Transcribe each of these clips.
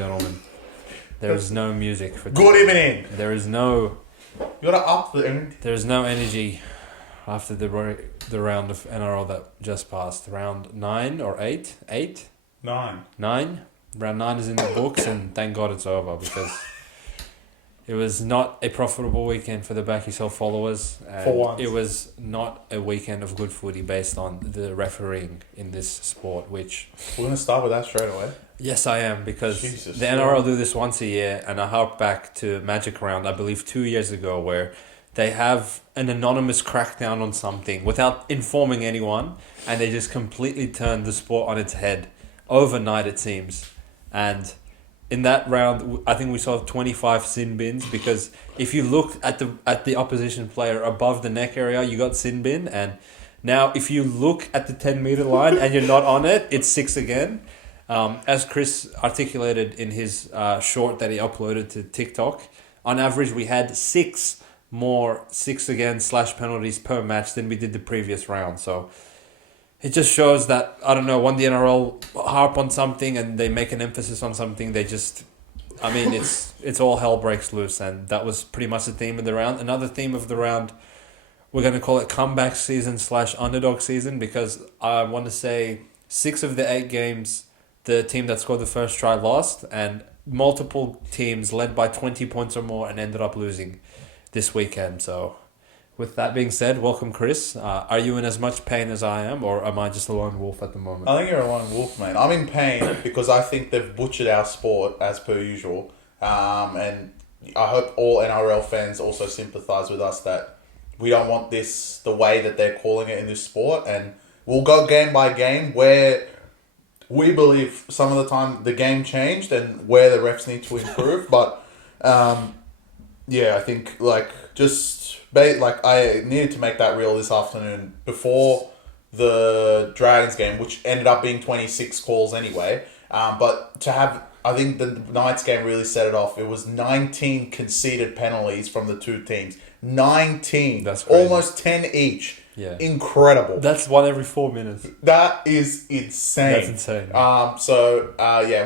gentlemen. There is no music for Good evening. There is no. You gotta up the energy. There is no energy after the round of NRL that just passed. Round 9 or 8? 8? 9. 9? Round 9 is in the books, and thank God it's over because it was not a profitable weekend for the BackYourself followers. And for once. it was not a weekend of good footy based on the refereeing in this sport, which... We're going to start with that straight away. Yes, I am, because Jesus, the NRL do this once a year, and I harp back to Magic Round, I believe 2 years ago, where they have an anonymous crackdown on something without informing anyone, and they just completely turn the sport on its head overnight, it seems. And in that round, I think we saw 25 sin bins, because if you look at the opposition player above the neck area, you got sin bin, and now if you look at the 10-meter line and you're not on it, it's 6 again. As Chris articulated in his short that he uploaded to TikTok, on average we had 6 more 6 again / penalties per match than we did the previous round. So it just shows that, I don't know, when the NRL harp on something and they make an emphasis on something, they just, I mean, it's all hell breaks loose, and that was pretty much the theme of the round. Another theme of the round, we're going to call it comeback season / underdog season, because I want to say 6 of the 8 games, the team that scored the first try lost, and multiple teams led by 20 points or more and ended up losing this weekend. So with that being said, welcome, Chris. Are you in as much pain as I am, or am I just a lone wolf at the moment? I think you're a lone wolf, mate. I'm in pain because I think they've butchered our sport as per usual. And I hope all NRL fans also sympathise with us that we don't want this the way that they're calling it in this sport. And we'll go game by game where we believe some of the time the game changed and where the refs need to improve. But, yeah, I think, I needed to make that real this afternoon before the Dragons game, which ended up being 26 calls anyway. But to have, I think the Knights game really set it off. It was 19 conceded penalties from the two teams. 19. That's crazy. Almost 10 each. Yeah. Incredible. That's one every 4 minutes. That is insane. That's insane.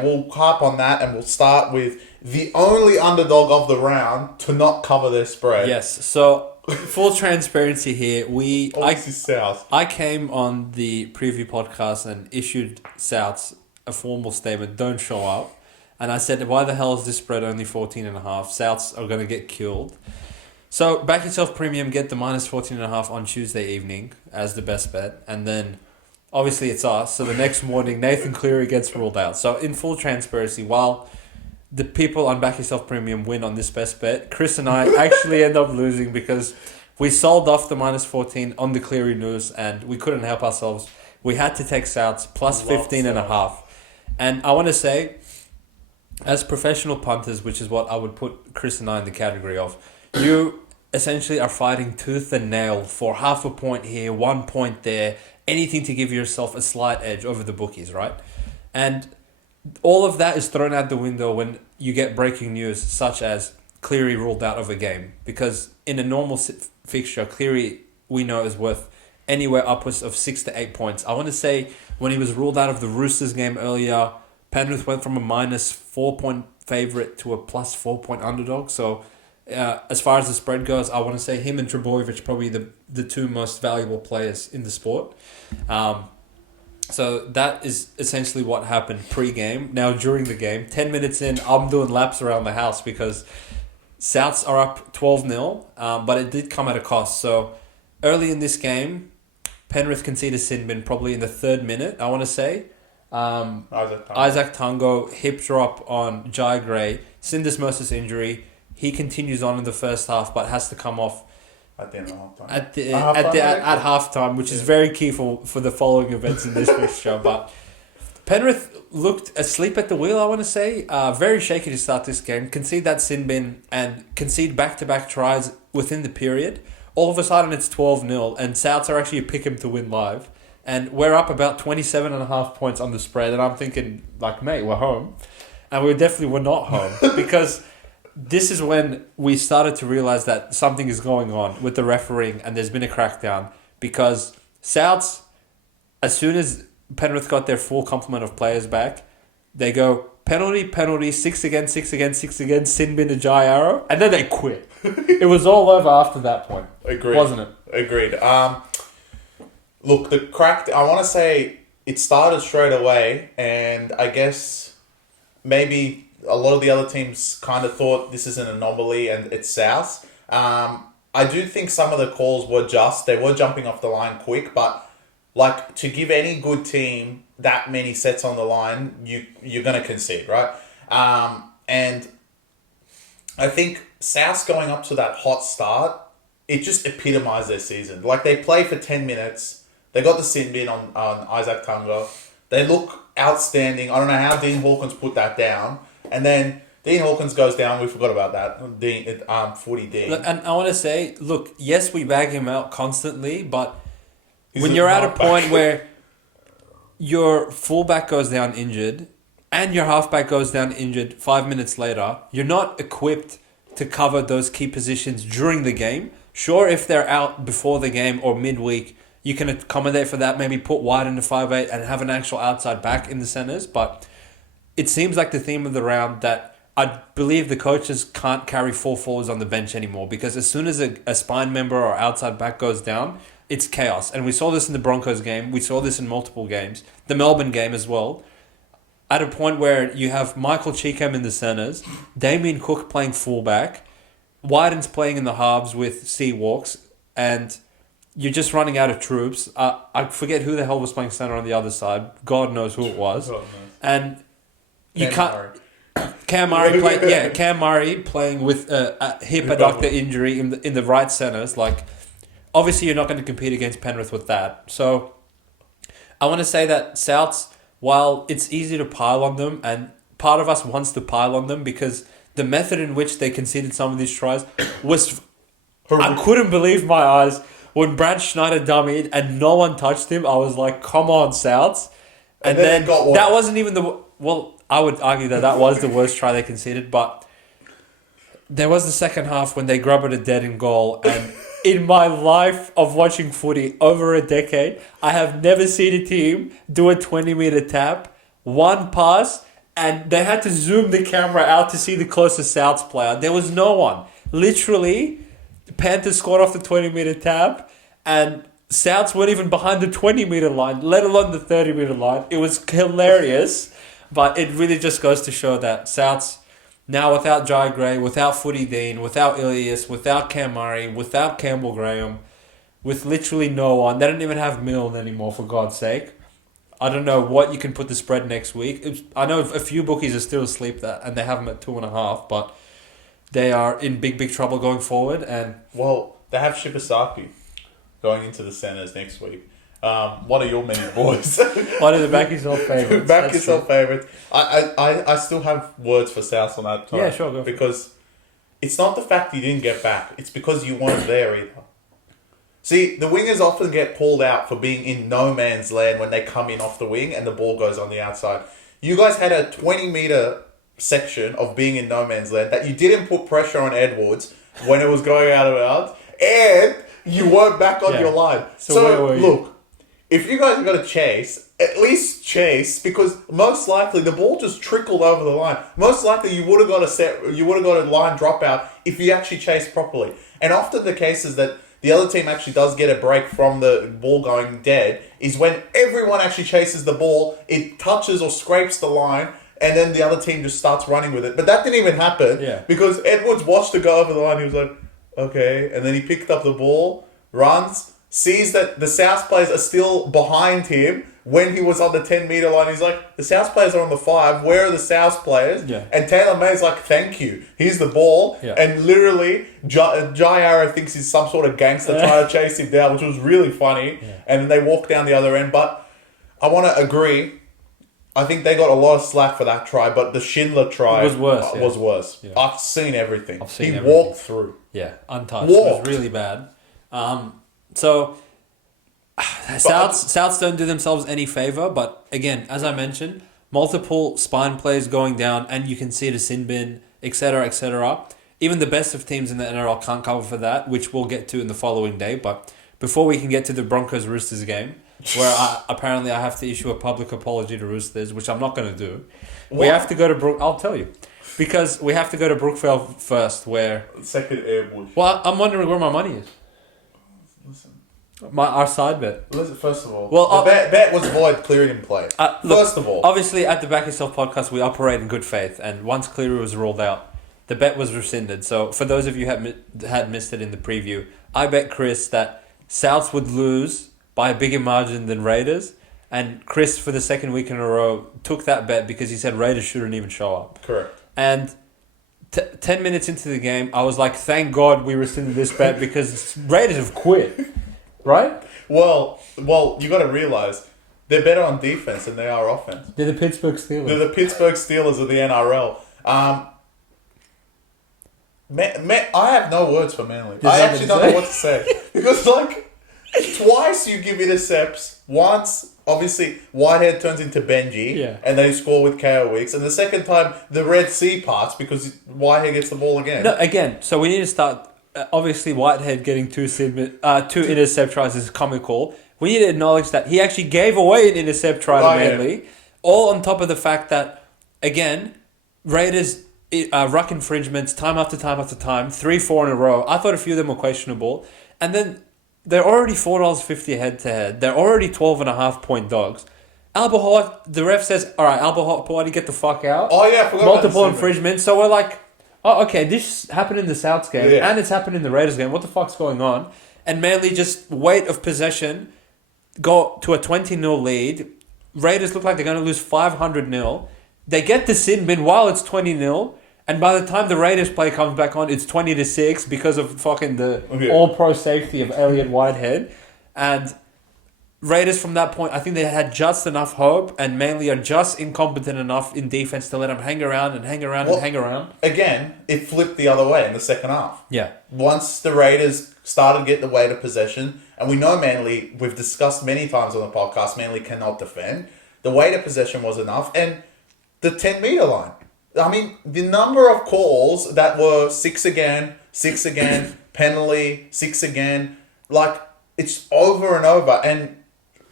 We'll harp on that, and we'll start with the only underdog of the round to not cover their spread. Yes. So, full transparency here, South. I came on the preview podcast and issued Souths a formal statement, don't show up. And I said, why the hell is this spread only 14.5? Souths are going to get killed. So, BackYourself Premium get the minus 14.5 on Tuesday evening as the best bet. And then, obviously, it's us. So, the next morning, Nathan Cleary gets ruled out. So, in full transparency, while the people on BackYourself Premium win on this best bet, Chris and I actually end up losing because we sold off the minus 14 on the Cleary news and we couldn't help ourselves. We had to take Souths plus 15.5. And I want to say, as professional punters, which is what I would put Chris and I in the category of, you essentially are fighting tooth and nail for half a point here, 1 point there, anything to give yourself a slight edge over the bookies, right? And all of that is thrown out the window when you get breaking news such as Cleary ruled out of a game, because in a normal fixture, Cleary, we know, is worth anywhere upwards of 6 to 8 points. I want to say when he was ruled out of the Roosters game earlier, Penrith went from a minus 4 point favourite to a plus 4 point underdog. So as far as the spread goes, I want to say him and Trebojevic probably the two most valuable players in the sport. So that is essentially what happened pre-game. Now during the game, 10 minutes in, I'm doing laps around the house because Souths are up 12-0, but it did come at a cost. So early in this game, Penrith conceded sin bin probably in the 3rd minute, I want to say. Isaac Tungo, hip drop on Jai Gray, syndesmosis injury. He continues on in the first half, but has to come off at the end of halftime. At halftime, which is very key for the following events in this fixture. But Penrith looked asleep at the wheel, I want to say. Very shaky to start this game. Concede that sin bin and concede back-to-back tries within the period. All of a sudden, it's 12-0, and Souths are actually a pick 'em to win live. And we're up about 27.5 points on the spread, and I'm thinking, mate, we're home. And we definitely were not home, because this is when we started to realize that something is going on with the refereeing and there's been a crackdown, because Souths, as soon as Penrith got their full complement of players back, they go penalty, 6 again, 6 again, 6 again, sin bin to Jai Arrow, and then they quit. It was all over after that point. Agreed. Wasn't it? Agreed. Look, I want to say it started straight away, and I guess maybe a lot of the other teams kind of thought this is an anomaly and it's South. I do think some of the calls were just, they were jumping off the line quick, but like to give any good team that many sets on the line, you're going to concede, right? And I think South going up to that hot start, it just epitomised their season. Like they play for 10 minutes. They got the sin bin on Isaac Tunga. They look outstanding. I don't know how Dean Hawkins put that down. And then Dean Hawkins goes down. We forgot about that. Footy Dean. Look, and I want to say, look, yes, we bag him out constantly, but when you're at a point where your fullback goes down injured and your halfback goes down injured 5 minutes later, you're not equipped to cover those key positions during the game. Sure, if they're out before the game or midweek, you can accommodate for that, maybe put White into 5'8" and have an actual outside back in the centres. But it seems like the theme of the round that I believe the coaches can't carry 4 forwards on the bench anymore, because as soon as a spine member or outside back goes down, it's chaos. And we saw this in the Broncos game. We saw this in multiple games. The Melbourne game as well. At a point where you have Michael Cheekham in the centres, Damien Cook playing fullback, Wyden's playing in the halves with Seawalks, and you're just running out of troops. I forget who the hell was playing centre on the other side. God knows who it was. And you Cam Murray playing with a hip adductor injury in the right centres. Like, obviously, you're not going to compete against Penrith with that. So, I want to say that Souths, while it's easy to pile on them, and part of us wants to pile on them because the method in which they conceded some of these tries was... I couldn't believe my eyes. When Brad Schneider dummied and no one touched him, I was like, come on, Souths. And then that wasn't even the... Well, I would argue that was the worst try they conceded, but there was the second half when they grubbered a dead in goal, and in my life of watching footy over a decade, I have never seen a team do a 20-metre tap, one pass, and they had to zoom the camera out to see the closest Souths player. There was no one. Literally... Panthers scored off the 20-metre tap, and Souths weren't even behind the 20-metre line, let alone the 30-metre line. It was hilarious, but it really just goes to show that Souths, now without Jai Gray, without Footy Dean, without Ilias, without Cam Murray, without Campbell Graham, with literally no one. They don't even have Milne anymore, for God's sake. I don't know what you can put the spread next week. I know a few bookies are still asleep, and they have them at 2.5, but... They are in big trouble going forward, and they have Shibasaki going into the centres next week. One of your many boys. One of the BackYourself favourites. BackYourself favourites. I still have words for South on that time. Yeah, sure, go. Because it's not the fact you didn't get back; it's because you weren't there either. See, the wingers often get pulled out for being in no man's land when they come in off the wing and the ball goes on the outside. You guys had a 20-metre section of being in no man's land that you didn't put pressure on Edwards when it was going out of bounds, and you weren't back on your line. So look, if you guys are going to chase, at least chase, because most likely the ball just trickled over the line. Most likely you would have got a line dropout if you actually chased properly. And often the case is that the other team actually does get a break from the ball going dead is when everyone actually chases the ball, it touches or scrapes the line, and then the other team just starts running with it. But that didn't even happen because Edwards watched it go over the line. He was like, okay. And then he picked up the ball, runs, sees that the South players are still behind him when he was on the 10-metre line. He's like, the South players are on the 5. Where are the South players? Yeah. And Taylor May's like, thank you. Here's the ball. Yeah. And literally, Jai Arrow thinks he's some sort of gangster trying to chase him down, which was really funny. Yeah. And then they walk down the other end. But I want to agree. I think they got a lot of slack for that try, but the Schindler try was worse. Yeah. I've seen everything. He walked through. Yeah, untouched. It was really bad. So, Souths don't do themselves any favour, but again, as I mentioned, multiple spine players going down, and you can see the sin bin, etc., etc. Even the best of teams in the NRL can't cover for that, which we'll get to in the following day. But before we can get to the Broncos-Roosters game, where apparently I have to issue a public apology to Roosters, which I'm not going to do. We have to go to I'll tell you. Because we have to go to Brookvale first, where... Second airbush. Well, I'm wondering where my money is. Listen. Our side bet. Listen, first of all, well, the bet was void, cleared in play. First of all. Obviously, at the Back Yourself podcast, we operate in good faith, and once Cleary was ruled out, the bet was rescinded. So, for those of you who had missed it in the preview, I bet Chris that Souths would lose by a bigger margin than Raiders, and Chris, for the second week in a row, took that bet because he said Raiders shouldn't even show up. Correct. And 10 minutes into the game, I was like, thank God we rescinded this bet because Raiders have quit. Right? Well, you got to realise, they're better on defence than they are offense. They're the Pittsburgh Steelers. They're the Pittsburgh Steelers of the NRL. I have no words for Manly. I actually don't know what to say. Because, twice you give intercepts. Once... Obviously, Whitehead turns into Benji, and they score with KO Weeks. And the second time, the Red Sea parts because Whitehead gets the ball again. No, again. So we need to start. Obviously, Whitehead getting two intercept tries is comical. We need to acknowledge that he actually gave away an intercept try to Manly. All on top of the fact that, again, Raiders ruck infringements time after time after time, 3-4 in a row. I thought a few of them were questionable, and then. They're already $4.50 head-to-head. They're already 12.5-point dogs. Albert, the ref says, all right, Albert Party, get the fuck out. Oh, yeah, I forgot multiple infringements. So we're like, oh, okay, this happened in the Souths game, and it's happened in the Raiders game. What the fuck's going on? And Manly just weight of possession, go to a 20-0 lead. Raiders look like they're going to lose 500-0. They get the sin bin while it's 20-0. And by the time the Raiders play comes back on, it's 20-6 because of fucking the all-pro safety of Elliott Whitehead. And Raiders from that point, I think they had just enough hope, and Manly are just incompetent enough in defense to let them hang around and hang around and hang around. Again, it flipped the other way in the second half. Yeah. Once the Raiders started to get the weight of possession, and we know Manly, we've discussed many times on the podcast, Manly cannot defend. The weight of possession was enough, and the 10-metre line. I mean, the number of calls that were 6 again, penalty, 6 again, it's over and over. And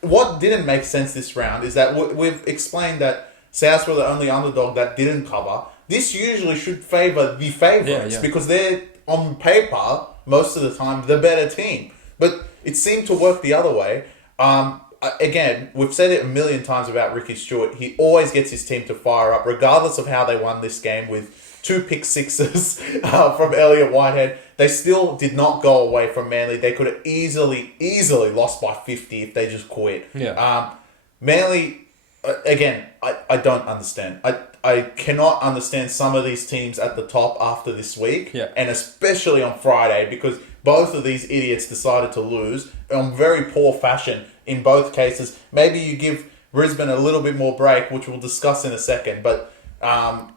what didn't make sense this round is that we've explained that Souths were the only underdog that didn't cover. This usually should favour the favourites because they're, on paper, most of the time, the better team. But it seemed to work the other way. Again, we've said it a million times about Ricky Stewart. He always gets his team to fire up, regardless of how they won this game with 2 pick sixes from Elliott Whitehead. They still did not go away from Manly. They could have easily lost by 50 if they just quit. Yeah. Manly, again, I don't understand. I cannot understand some of these teams at the top after this week, and especially on Friday, because both of these idiots decided to lose in very poor fashion in both cases. Maybe you give Brisbane a little bit more break, which we'll discuss in a second, but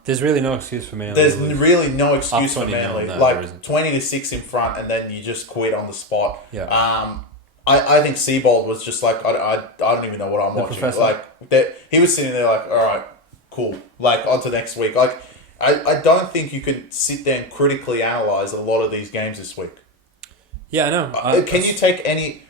there's really no excuse for Manly. There's really no excuse for Manly. No, 20-6 in front, and then you just quit on the spot. Yeah. I think Seabold was just like, I don't even know what I'm watching. Professor. He was sitting there like, all right, cool. On to next week. I don't think you can sit there and critically analyze a lot of these games this week. Yeah, I know. Can you take any...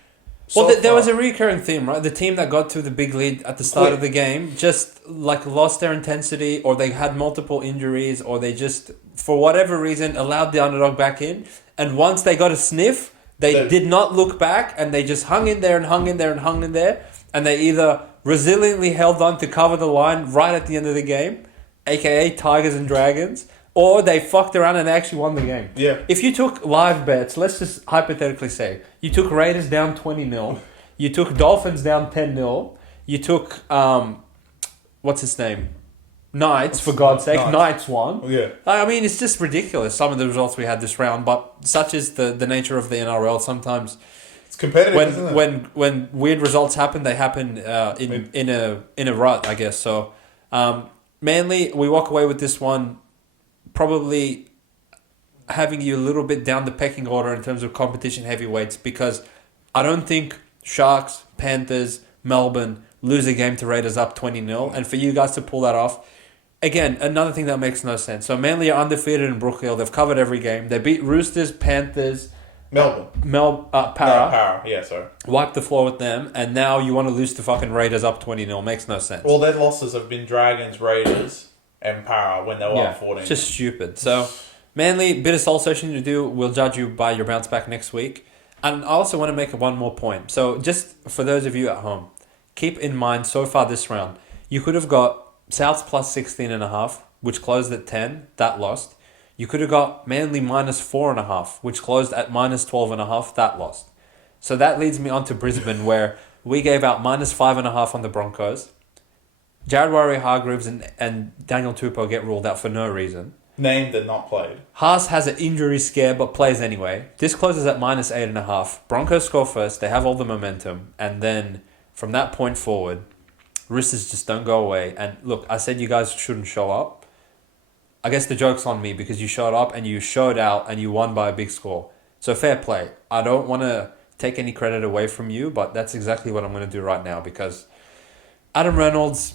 there was a recurring theme, right? The team that got to the big lead at the start of the game just lost their intensity, or they had multiple injuries, or they just, for whatever reason, allowed the underdog back in. And once they got a sniff, they did not look back, and they just hung in there and hung in there and hung in there. And they either resiliently held on to cover the line right at the end of the game, aka Tigers and Dragons, or they fucked around and they actually won the game. Yeah. If you took live bets, let's just hypothetically say, you took Raiders down 20-0, you took Dolphins down 10-0, you took, what's his name? Knights, for God's sake. Knights won. Yeah. I mean, it's just ridiculous, some of the results we had this round, but such is the nature of the NRL. Sometimes it's competitive, isn't it? When weird results happen, they happen in a rut, I guess. So, Manly, we walk away with this one probably having you a little bit down the pecking order in terms of competition heavyweights, because I don't think Sharks, Panthers, Melbourne lose a game to Raiders up 20-0, and for you guys to pull that off, again, another thing that makes no sense. So Manly are undefeated in Brookvale. They've covered every game. They beat Roosters, Panthers, Melbourne. Para. Para. Yeah, sorry. Wiped the floor with them, and now you want to lose to fucking Raiders up 20-0. Makes no sense. Well, their losses have been Dragons, Raiders, and Para when they were up 14. It's just stupid. So, Manly, bit of soul searching to do. We'll judge you by your bounce back next week. And I also want to make one more point. So, just for those of you at home, keep in mind so far this round, you could have got Souths plus 16.5, which closed at 10. That lost. You could have got Manly minus 4.5, which closed at minus 12.5. That lost. So that leads me on to Brisbane, where we gave out minus 5.5 on the Broncos. Jared Warrior-Hargreaves and Daniel Tupou get ruled out for no reason. Named and not played. Haas has an injury scare but plays anyway. This closes at minus 8.5. Broncos score first. They have all the momentum. And then from that point forward, Roosters just don't go away. And look, I said you guys shouldn't show up. I guess the joke's on me because you showed up and you showed out and you won by a big score. So fair play. I don't want to take any credit away from you, but that's exactly what I'm going to do right now because Adam Reynolds,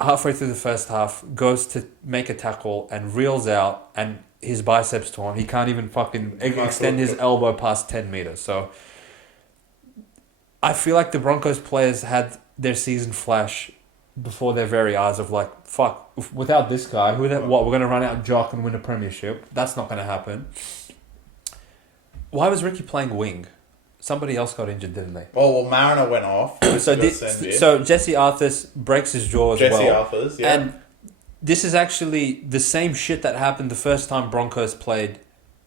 halfway through the first half, goes to make a tackle and reels out and his biceps torn. He can't even fucking extend his elbow past 10 meters. So I feel like the Broncos players had their season flash before their very eyes of like, fuck, without this guy, we're going to run out Jock and win a premiership? That's not going to happen. Why was Ricky playing wing? Somebody else got injured, didn't they? Well, Mariner went off. So Jesse Arthurs breaks his jaw as well. Jesse Arthurs, yeah. And this is actually the same shit that happened the first time Broncos played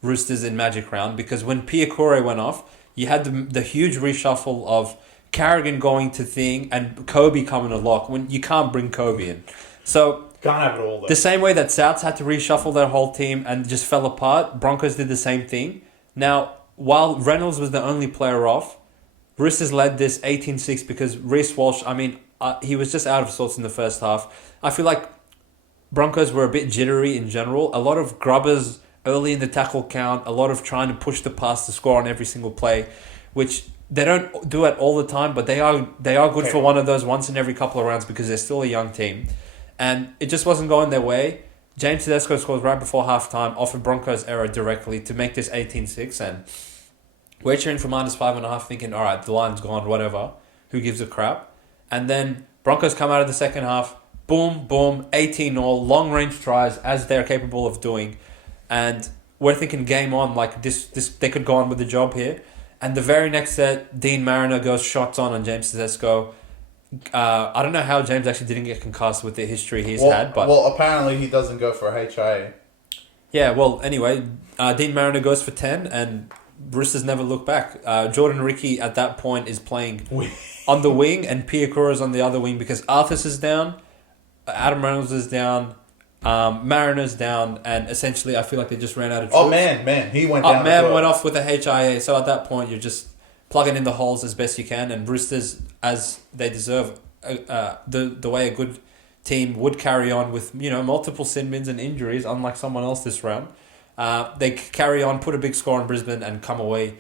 Roosters in Magic Round, because when Piakore went off, you had the huge reshuffle of Carrigan going to thing and Kobe coming to lock when you can't bring Kobe in. So can't have it all there. The same way that Souths had to reshuffle their whole team and just fell apart, Broncos did the same thing. Now, while Reynolds was the only player off, Roosters led this 18-6 because Reece Walsh, he was just out of sorts in the first half. I feel like Broncos were a bit jittery in general. A lot of grubbers early in the tackle count, a lot of trying to push the pass to score on every single play, which they don't do it all the time, but they are good for one of those once in every couple of rounds because they're still a young team. And it just wasn't going their way. James Tedesco scores right before halftime off a Broncos error directly to make this 18-6, and we're cheering for minus 5.5 thinking, all right, the line's gone, whatever. Who gives a crap? And then Broncos come out of the second half, boom, boom, 18-0, long-range tries as they're capable of doing. And we're thinking game on, like this they could go on with the job here. And the very next set, Dean Mariner goes shots on James Tedesco. I don't know how James actually didn't get concussed with the history he's had. But apparently he doesn't go for a HIA. Yeah, well, anyway, Dean Mariner goes for 10 and Roosters never look back. Jordan Ricky at that point is playing on the wing and Piakora's on the other wing because Arthurs is down, Adam Reynolds is down, Mariner's down, and essentially I feel like they just ran out of troops. Oh, man, he went down. Man went off with a HIA, so at that point you're just plugging in the holes as best you can, and Roosters, as they deserve, the way a good team would carry on with multiple sin bins and injuries, unlike someone else this round. They carry on, put a big score on Brisbane, and come away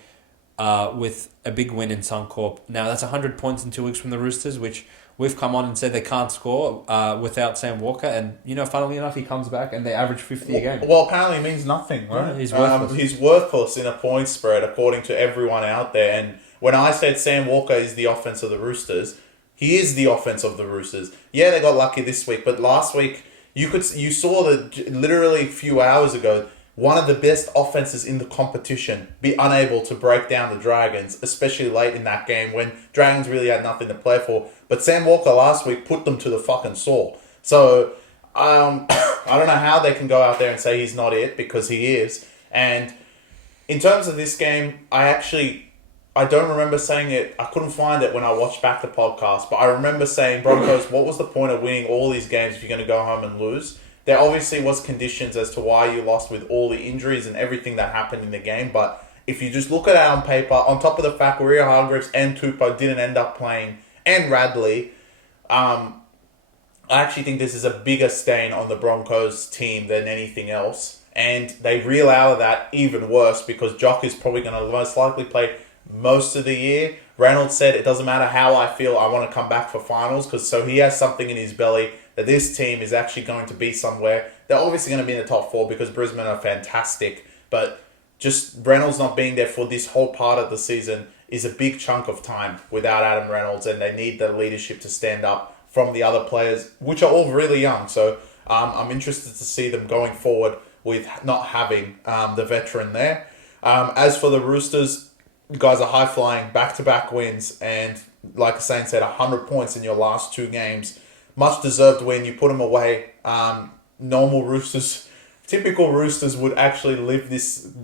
with a big win in Suncorp. Now that's 100 points in 2 weeks from the Roosters, which we've come on and said they can't score without Sam Walker, and funnily enough, he comes back and they average 50 a game. Well, apparently it means nothing, right? Yeah, he's worthless. He's worthless in a point spread, according to everyone out there. And when I said Sam Walker is the offense of the Roosters, he is the offense of the Roosters. Yeah, they got lucky this week, but last week you saw that literally a few hours ago, one of the best offenses in the competition be unable to break down the Dragons, especially late in that game when Dragons really had nothing to play for. But Sam Walker last week put them to the fucking saw. So I don't know how they can go out there and say he's not it, because he is. And in terms of this game, I don't remember saying it. I couldn't find it when I watched back the podcast, but I remember saying, Broncos, what was the point of winning all these games if you're going to go home and lose? There obviously was conditions as to why you lost with all the injuries and everything that happened in the game. But if you just look at it on paper, on top of the fact Warrior-Hargreaves and Tupou didn't end up playing, and Radley, I actually think this is a bigger stain on the Broncos team than anything else. And they reel out of that even worse because Jock is probably going to most likely play most of the year. Reynolds said, it doesn't matter how I feel, I want to come back for finals, so he has something in his belly that this team is actually going to be somewhere. They're obviously going to be in the top 4 because Brisbane are fantastic, but just Reynolds not being there for this whole part of the season is a big chunk of time without Adam Reynolds, and they need the leadership to stand up from the other players, which are all really young. So I'm interested to see them going forward with not having the veteran there. As for the Roosters, you guys are high-flying, back-to-back wins, and like Hussein said, 100 points in your last 2 games. Much deserved win. You put them away. Normal Roosters, typical Roosters would actually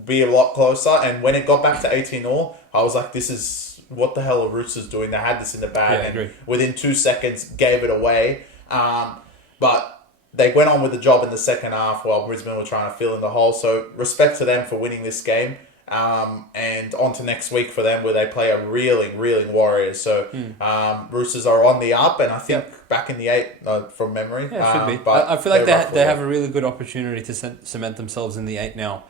be a lot closer. And when it got back to 18-all, I was like, this is what the hell are Roosters doing? They had this in the bag, and within 2 seconds gave it away. But they went on with the job in the second half while Brisbane were trying to fill in the hole. So respect to them for winning this game. And on to next week for them, where they play a reeling Warriors. So Roosters are on the up, and I think back in the 8 from memory. Yeah, should be. But I feel like they have a really good opportunity to cement themselves in the 8 now.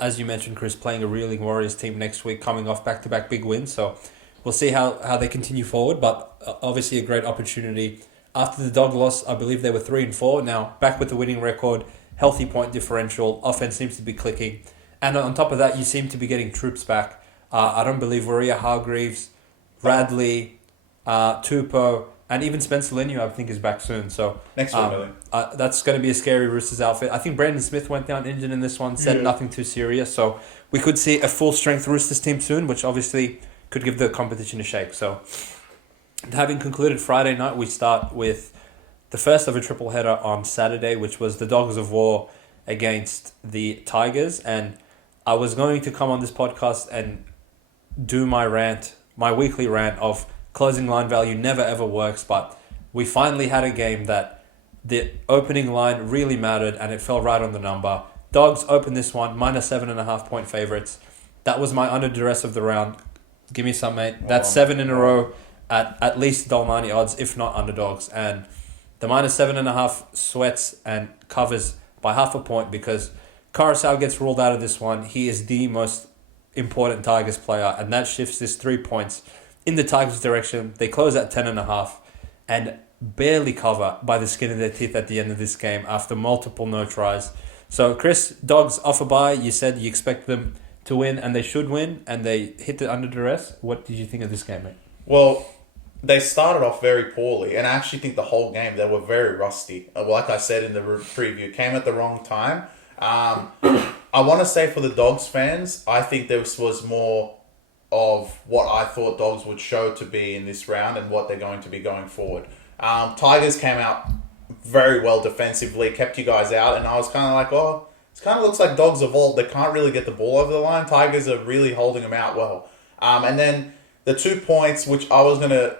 As you mentioned, Chris, playing a reeling Warriors team next week, coming off back-to-back big wins. So we'll see how they continue forward. But obviously a great opportunity. After the Dog loss, I believe they were 3-4. Now back with the winning record, healthy point differential, offense seems to be clicking. And on top of that, you seem to be getting troops back. I don't believe Waria Hargreaves, Radley, Tupou, and even Spencer Leniu, I think, is back soon. So next week, really. That's going to be a scary Roosters outfit. I think Brandon Smith went down injured in this one, said nothing too serious. So we could see a full-strength Roosters team soon, which obviously could give the competition a shake. So having concluded Friday night, we start with the first of a triple header on Saturday, which was the Dogs of War against the Tigers. And I was going to come on this podcast and do my weekly rant of closing line value never ever works, but we finally had a game that the opening line really mattered and it fell right on the number. Dogs opened this one, -7.5 point favourites. That was my under duress of the round. Give me some, mate. That's 7 in a row at least Dolmani odds, if not underdogs. And the -7.5 sweats and covers by 0.5 point because Coruscant gets ruled out of this one. He is the most important Tigers player, and that shifts this 3 points in the Tigers' direction. They close at 10.5 and barely cover by the skin of their teeth at the end of this game after multiple no tries. So, Chris, Dogs off a bye. You said you expect them to win, and they should win, and they hit it under duress. What did you think of this game, mate? Well, they started off very poorly, and I actually think the whole game they were very rusty. Like I said in the preview, came at the wrong time. I want to say for the Dogs fans, I think this was more of what I thought Dogs would show to be in this round and what they're going to be going forward. Tigers came out very well defensively, kept you guys out, and I was kind of like, oh, it kind of looks like Dogs evolved. They can't really get the ball over the line. Tigers are really holding them out well. And then the 2 points, which I was going to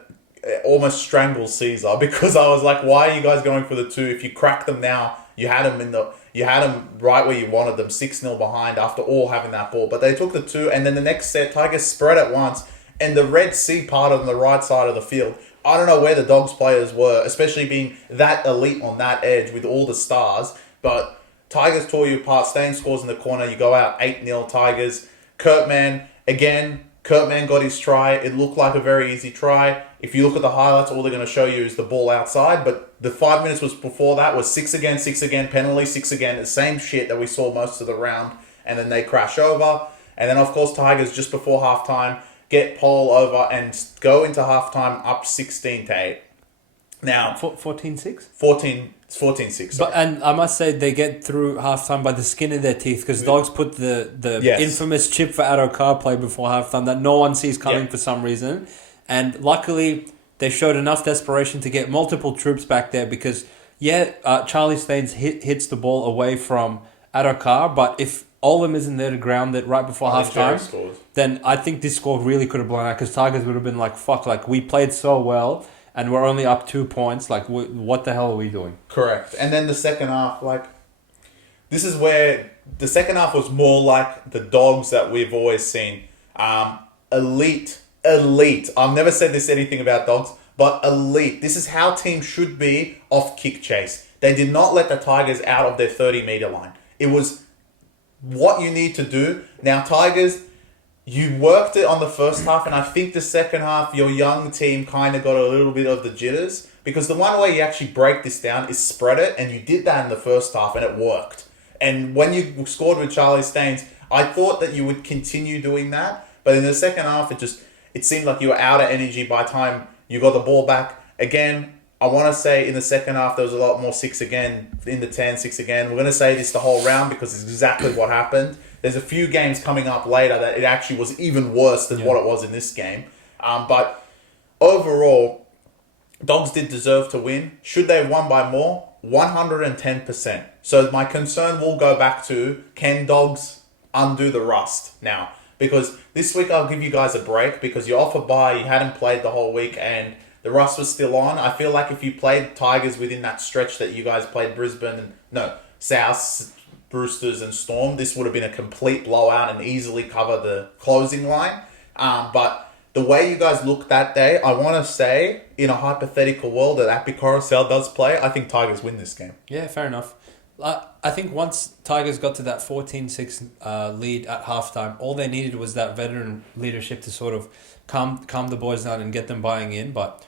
almost strangle Caesar because I was like, why are you guys going for the 2? If you crack them now, you had them right where you wanted them, 6-0 behind after all having that ball. But they took the 2, and then the next set, Tigers spread at once, and the Red Sea part on the right side of the field, I don't know where the Dogs players were, especially being that elite on that edge with all the stars, but Tigers tore you apart, staying scores in the corner, you go out 8-0 Tigers. Kurtman got his try. It looked like a very easy try. If you look at the highlights, all they're going to show you is the ball outside. But the 5 minutes was before that was 6 again, penalty, 6 again. The same shit that we saw most of the round. And then they crash over. And then, of course, Tigers just before halftime get Pole over and go into halftime up 16-8. Now, 14-6? 14-6. But and I must say they get through halftime by the skin of their teeth because Dogs put the infamous chip for Addo-Carr play before halftime that no one sees coming for some reason. And luckily, they showed enough desperation to get multiple troops back there because, Charlie Staines hits the ball away from Addo-Carr, but if Olam isn't there to ground it right before halftime, then I think this score really could have blown out because Tigers would have been like, fuck, like we played so well and we're only up 2 points. Like, what the hell are we doing? Correct. And then the second half, this is where the second half was more like the Dogs that we've always seen. Elite. I've never said anything about Dogs, but elite. This is how teams should be off kick chase. They did not let the Tigers out of their 30-meter line. It was what you need to do. Now, Tigers, you worked it on the first half, and I think the second half, your young team kind of got a little bit of the jitters, because the one way you actually break this down is spread it, and you did that in the first half, and it worked. And when you scored with Charlie Staines, I thought that you would continue doing that. But in the second half, it seemed like you were out of energy by the time you got the ball back. Again, I want to say in the second half, there was a lot more 6 again, in the 10, 6 again. We're going to say this the whole round because it's exactly what happened. There's a few games coming up later that it actually was even worse than what it was in this game. But overall, Dogs did deserve to win. Should they have won by more? 110%. So my concern will go back to, can Dogs undo the rust now? Because this week I'll give you guys a break because you're off a bye, you hadn't played the whole week, and the rust was still on. I feel like if you played Tigers within that stretch that you guys played South, Roosters and Storm, this would have been a complete blowout and easily cover the closing line. But the way you guys looked that day, I want to say, in a hypothetical world that BackYourself does play, I think Tigers win this game. Yeah, fair enough. I think once Tigers got to that 14-6 lead at halftime, all they needed was that veteran leadership to sort of calm the boys down and get them buying in. But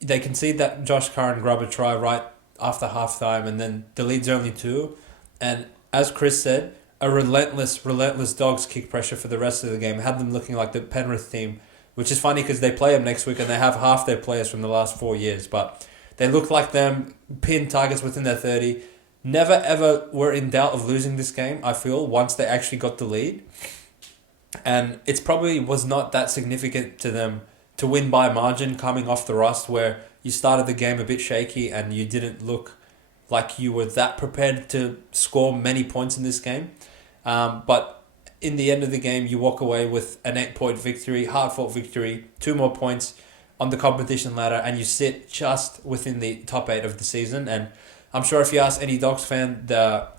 they concede that Josh Curran grab a try right after halftime, and then the lead's only 2. And as Chris said, a relentless Dogs kick pressure for the rest of the game. Had them looking like the Penrith team, which is funny because they play them next week and they have half their players from the last 4 years. But they look like them, pinned Tigers within their 30. Never ever were in doubt of losing this game, I feel, once they actually got the lead. And it's probably was not that significant to them to win by margin coming off the rust where you started the game a bit shaky and you didn't look like you were that prepared to score many points in this game. But in the end of the game, you walk away with an 8-point victory, hard-fought victory, 2 more points on the competition ladder, and you sit just within the top 8 of the season. And I'm sure if you ask any Dogs fan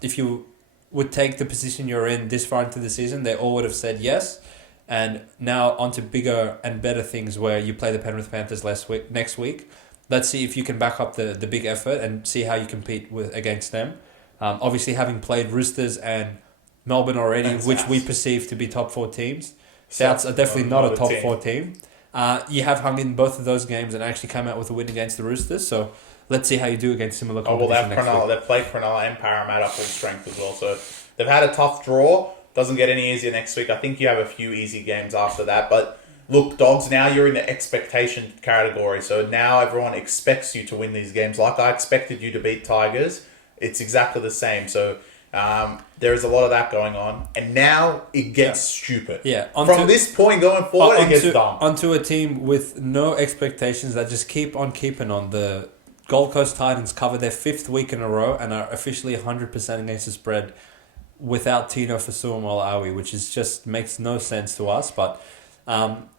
if you would take the position you're in this far into the season, they all would have said yes. And now on to bigger and better things where you play the Penrith Panthers next week. Let's see if you can back up the big effort and see how you compete against them. Obviously, having played Roosters and Melbourne already, which we perceive to be top 4 teams. Souths are definitely not a top 4 team. You have hung in both of those games and actually come out with a win against the Roosters. So let's see how you do against similar competition next week. They've played Cronulla and Parramatta full strength as well. So they've had a tough draw. Doesn't get any easier next week. I think you have a few easy games after that. But look, Dogs, now you're in the expectation category. So now everyone expects you to win these games. Like I expected you to beat Tigers. It's exactly the same. So there is a lot of that going on. And now it gets stupid. Yeah. From this point going forward, it gets dumb. Onto a team with no expectations that just keep on keeping on. The Gold Coast Titans cover their 5th week in a row and are officially 100% against the spread without Tino Fasuamolawi, which is just makes no sense to us. But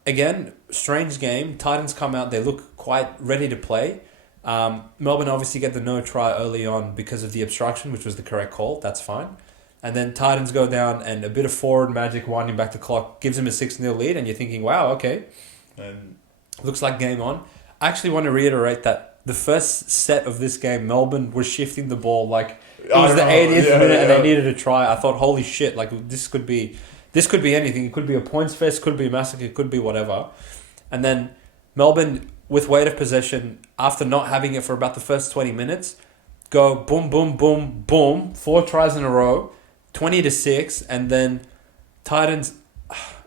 again, strange game. Titans come out, they look quite ready to play. Melbourne obviously get the no try early on because of the obstruction, which was the correct call. That's fine. And then Titans go down and a bit of forward magic winding back the clock gives them a 6-0 lead, and you're thinking, wow, okay. And looks like game on. I actually want to reiterate that the first set of this game, Melbourne was shifting the ball like it was the 80th minute and they needed a try. I thought, holy shit, like this could be anything. It could be a points fest, could be a massacre, could be whatever. And then Melbourne, with weight of possession, after not having it for about the first 20 minutes, go boom, boom, boom, boom, 4 tries in a row, 20-6, and then Titans.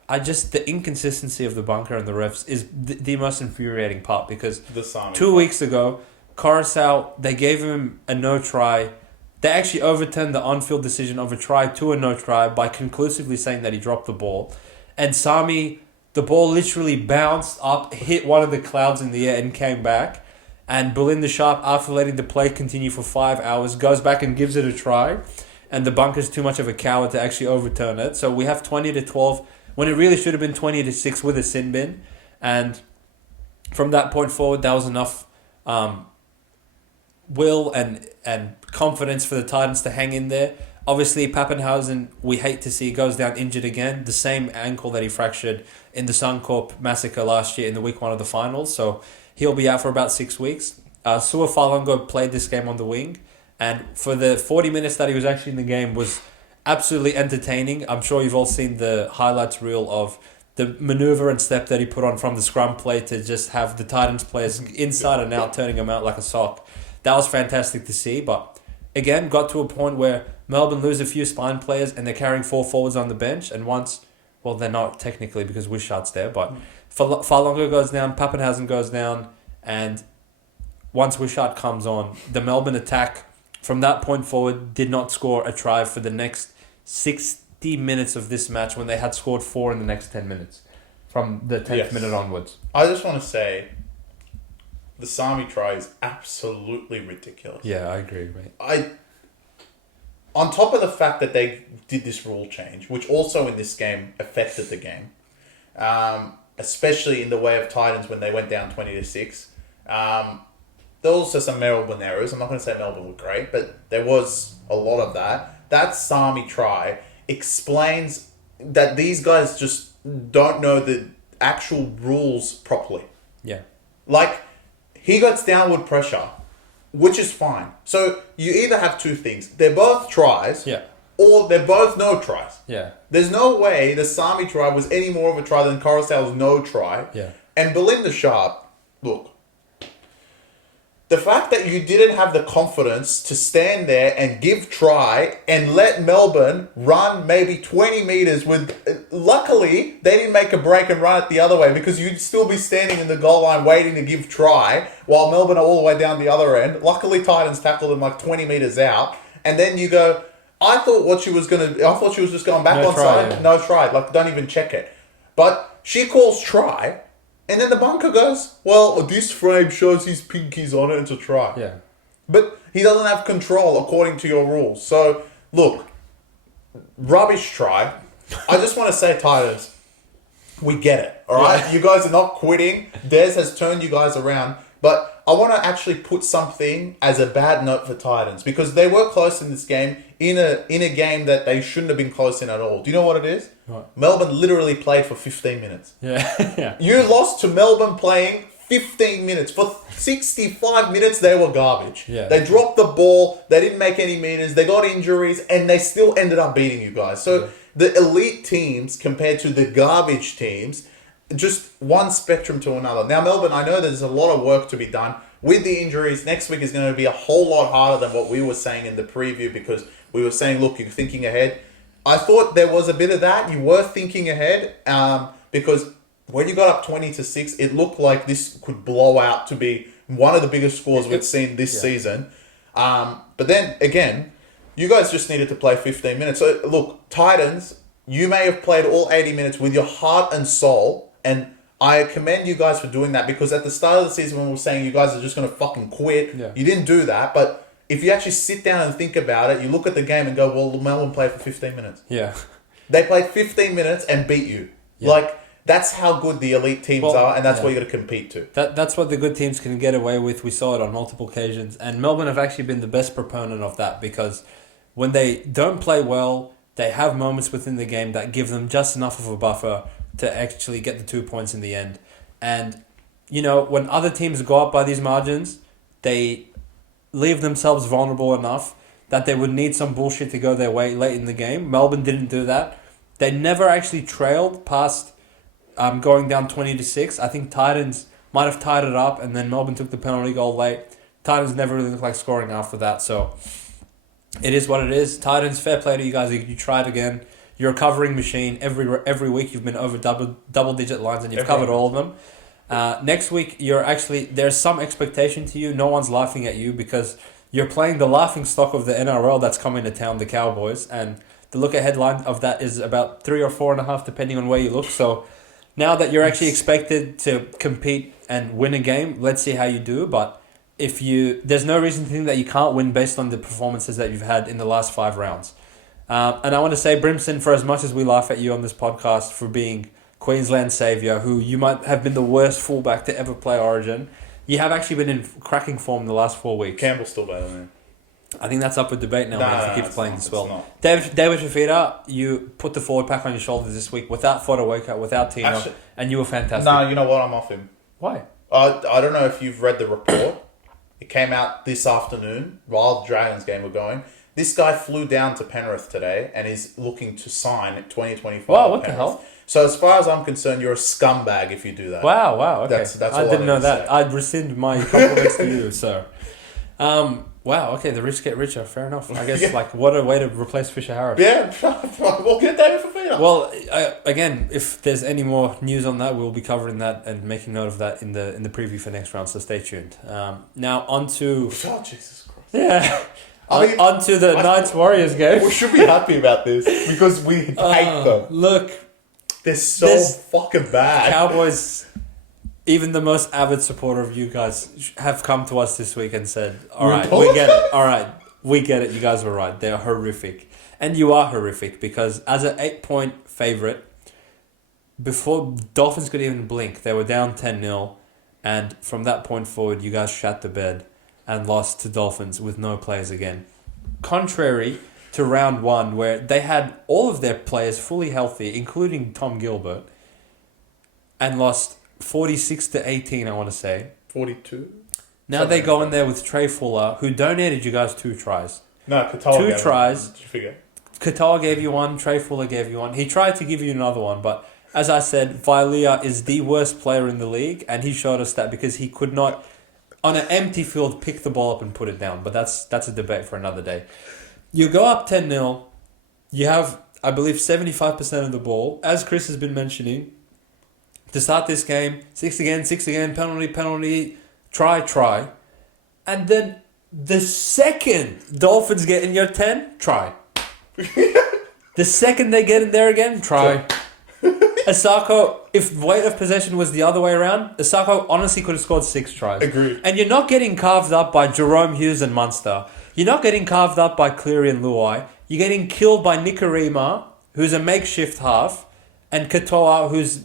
The inconsistency of the bunker and the refs is the most infuriating part because 2 weeks ago, Coruscant, they gave him a no try. They actually overturned the on-field decision of a try to a no try by conclusively saying that he dropped the ball. And Sami, the ball literally bounced up, hit one of the clouds in the air and came back. And Belinda Sharp, after letting the play continue for 5 hours, goes back and gives it a try. And the bunker's too much of a coward to actually overturn it. So we have 20-12 when it really should have been 20-6 with a sin bin. And from that point forward, that was enough will and confidence for the Titans to hang in there. Obviously, Pappenhausen, we hate to see, goes down injured again. The same ankle that he fractured in the Suncorp massacre last year in the week 1 of the finals. So he'll be out for about 6 weeks. Sua Falongo played this game on the wing. And for the 40 minutes that he was actually in the game was absolutely entertaining. I'm sure you've all seen the highlights reel of the maneuver and step that he put on from the scrum play to just have the Titans players inside and out, turning them out like a sock. That was fantastic to see. But again, got to a point where Melbourne lose a few spine players and they're carrying 4 forwards on the bench, and once, well, they're not technically because Wishart's there, but Falonga goes down, Pappenhausen goes down, and once Wishart comes on, the Melbourne attack from that point forward did not score a try for the next 60 minutes of this match when they had scored 4 in the next 10 minutes from the 10th minute onwards. I just want to say the Sami try is absolutely ridiculous. Yeah, I agree, mate. On top of the fact that they did this rule change, which also in this game affected the game, especially in the way of Titans when they went down 20-6. There was also some Melbourne errors. I'm not going to say Melbourne were great, but there was a lot of that. That Sami try explains that these guys just don't know the actual rules properly. Yeah. Like, he got downward pressure, which is fine. So you either have two things. They're both tries. Yeah. Or they're both no tries. Yeah. There's no way the Sami try was any more of a try than Coruscant's no try. Yeah. And Belinda Sharp, look, the fact that you didn't have the confidence to stand there and give try and let Melbourne run maybe 20 metres with... Luckily, they didn't make a break and run it the other way because you'd still be standing in the goal line waiting to give try while Melbourne are all the way down the other end. Luckily, Titans tackled them like 20 metres out. And then you go... I thought she was just going back on side. Yeah. No try. Like, don't even check it. But she calls try... And then the bunker goes, well, this frame shows his pinkies on it, it's a try. Yeah. But he doesn't have control according to your rules. So, look, rubbish try. I just want to say, Titans, we get it, all right? Yeah. You guys are not quitting. Des has turned you guys around. But I want to actually put something as a bad note for Titans because they were close in this game in a game that they shouldn't have been close in at all. Do you know what it is? What? Melbourne literally played for 15 minutes. Yeah. Yeah. You lost to Melbourne playing 15 minutes. For 65 minutes, they were garbage. Yeah. They dropped the ball. They didn't make any meters. They got injuries, and they still ended up beating you guys. So the elite teams compared to the garbage teams, just one spectrum to another. Now, Melbourne, I know there's a lot of work to be done. With the injuries, next week is going to be a whole lot harder than what we were saying in the preview because we were saying, look, you're thinking ahead. I thought there was a bit of that. You were thinking ahead because when you got up 20-6, it looked like this could blow out to be one of the biggest scores we've seen this season. But then, again, you guys just needed to play 15 minutes. So, look, Titans, you may have played all 80 minutes with your heart and soul, and I commend you guys for doing that because at the start of the season when we were saying you guys are just going to fucking quit, you didn't do that. But if you actually sit down and think about it, you look at the game and go, well, Melbourne played for 15 minutes. Yeah. They played 15 minutes and beat you. Yeah. Like, that's how good the elite teams are, and that's what you got to compete to. That's what the good teams can get away with. We saw it on multiple occasions. And Melbourne have actually been the best proponent of that because when they don't play well, they have moments within the game that give them just enough of a buffer to actually get the 2 points in the end. And, you know, when other teams go up by these margins, they leave themselves vulnerable enough that they would need some bullshit to go their way late in the game. Melbourne didn't do that. They never actually trailed past going down 20-6. I think Titans might have tied it up and then Melbourne took the penalty goal late. Titans never really looked like scoring after that. So it is what it is. Titans, fair play to you guys. You tried again. You're a covering machine. Every week you've been over double-digit lines and you've covered all of them. Next week, there's some expectation to you. No one's laughing at you because you're playing the laughing stock of the NRL that's coming to town, the Cowboys. And the look-ahead line of that is about 3 or 4.5, depending on where you look. So now that you're actually expected to compete and win a game, let's see how you do. But there's no reason to think that you can't win based on the performances that you've had in the last 5 rounds. And I want to say, Brimson, for as much as we laugh at you on this podcast for being Queensland's saviour, who you might have been the worst fullback to ever play Origin, you have actually been in cracking form the last 4 weeks. Campbell's still better than him. I think that's up for debate now if he keeps playing this well. David Fafita, you put the forward pack on your shoulders this week without Fodawaker, without Tino, and you were fantastic. No, you know what? I'm off him. Why? I don't know if you've read the report. It came out this afternoon while the Dragons game were going. This guy flew down to Penrith today and is looking to sign 2025. Wow, what the hell? So as far as I'm concerned, you're a scumbag if you do that. Wow, okay. That's I didn't know that. I'd rescind my compliments to you, sir. Wow, okay, the rich get richer. Fair enough. I guess, what a way to replace Fisher Harris. Yeah, we'll get David Fafita. Well, again, if there's any more news on that, we'll be covering that and making note of that in the preview for next round, so stay tuned. Now, on to... Oh, Jesus Christ. Yeah. On to the Knights-Warriors game. We should be happy about this, because we hate them. Look. They're so fucking bad. Cowboys... Even the most avid supporter of you guys have come to us this week and said, all right, we get it. All right, we get it. You guys were right. They're horrific. And you are horrific because as an 8-point favourite, before Dolphins could even blink, they were down 10-0. And from that point forward, you guys shat the bed and lost to Dolphins with no players again. Contrary to round one, where they had all of their players fully healthy, including Tom Gilbert, and lost 46-18, I want to say. 42? Now they go in there with Trey Fuller, who donated you guys 2 tries. No, Katoa 2 tries. Did you figure? Katoa gave you 1, Trey Fuller gave you 1. He tried to give you another one, but as I said, Vilea is the worst player in the league, and he showed us that because he could not, on an empty field, pick the ball up and put it down. But that's a debate for another day. You go up 10-0. You have, I believe, 75% of the ball. As Chris has been mentioning, to start this game, 6 again, penalty, try. And then the second Dolphins get in your 10, try. The second they get in there again, try. Asako, if weight of possession was the other way around, Asako honestly could have scored 6 tries. Agreed. And you're not getting carved up by Jerome Hughes and Munster. You're not getting carved up by Cleary and Luai. You're getting killed by Nikarima, who's a makeshift half, and Katoa, who's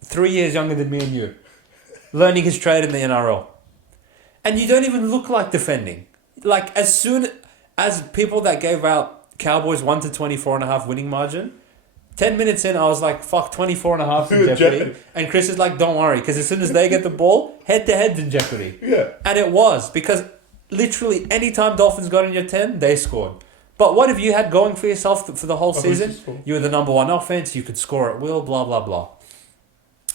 3 years younger than me and you, learning his trade in the NRL. And you don't even look like defending. Like, as soon as people that gave out Cowboys 1 to 24.5 winning margin, 10 minutes in, I was like, fuck, 24.5 in jeopardy. And Chris is like, don't worry, because as soon as they get the ball, head-to-head's in jeopardy. Yeah. And it was, because literally any time Dolphins got in your 10, they scored. But what have you had going for yourself for the whole season? You were the number 1 offense, you could score at will, blah, blah, blah.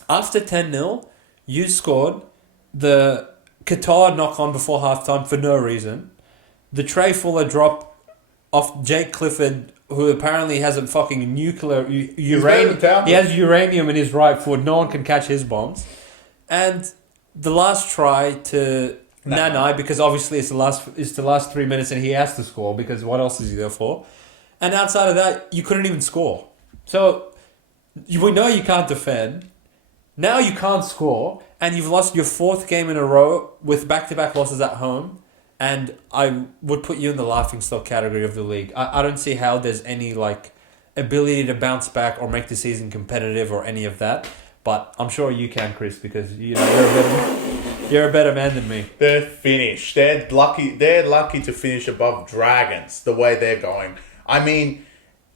After 10-0, you scored the Qatar knock-on before halftime for no reason. The Trey Fuller drop off Jake Clifford, who apparently has a fucking nuclear uranium. He has uranium in his right foot. No one can catch his bombs. And the last try to Nanai, because obviously it's the last 3 minutes and he has to score because what else is he there for? And outside of that, you couldn't even score. So we know you can't defend. Now you can't score, and you've lost your 4th game in a row with back-to-back losses at home, and I would put you in the laughingstock category of the league. I don't see how there's any ability to bounce back or make the season competitive or any of that, but I'm sure you can, Chris, because you're a better man than me. They're finished. They're lucky to finish above Dragons the way they're going. I mean,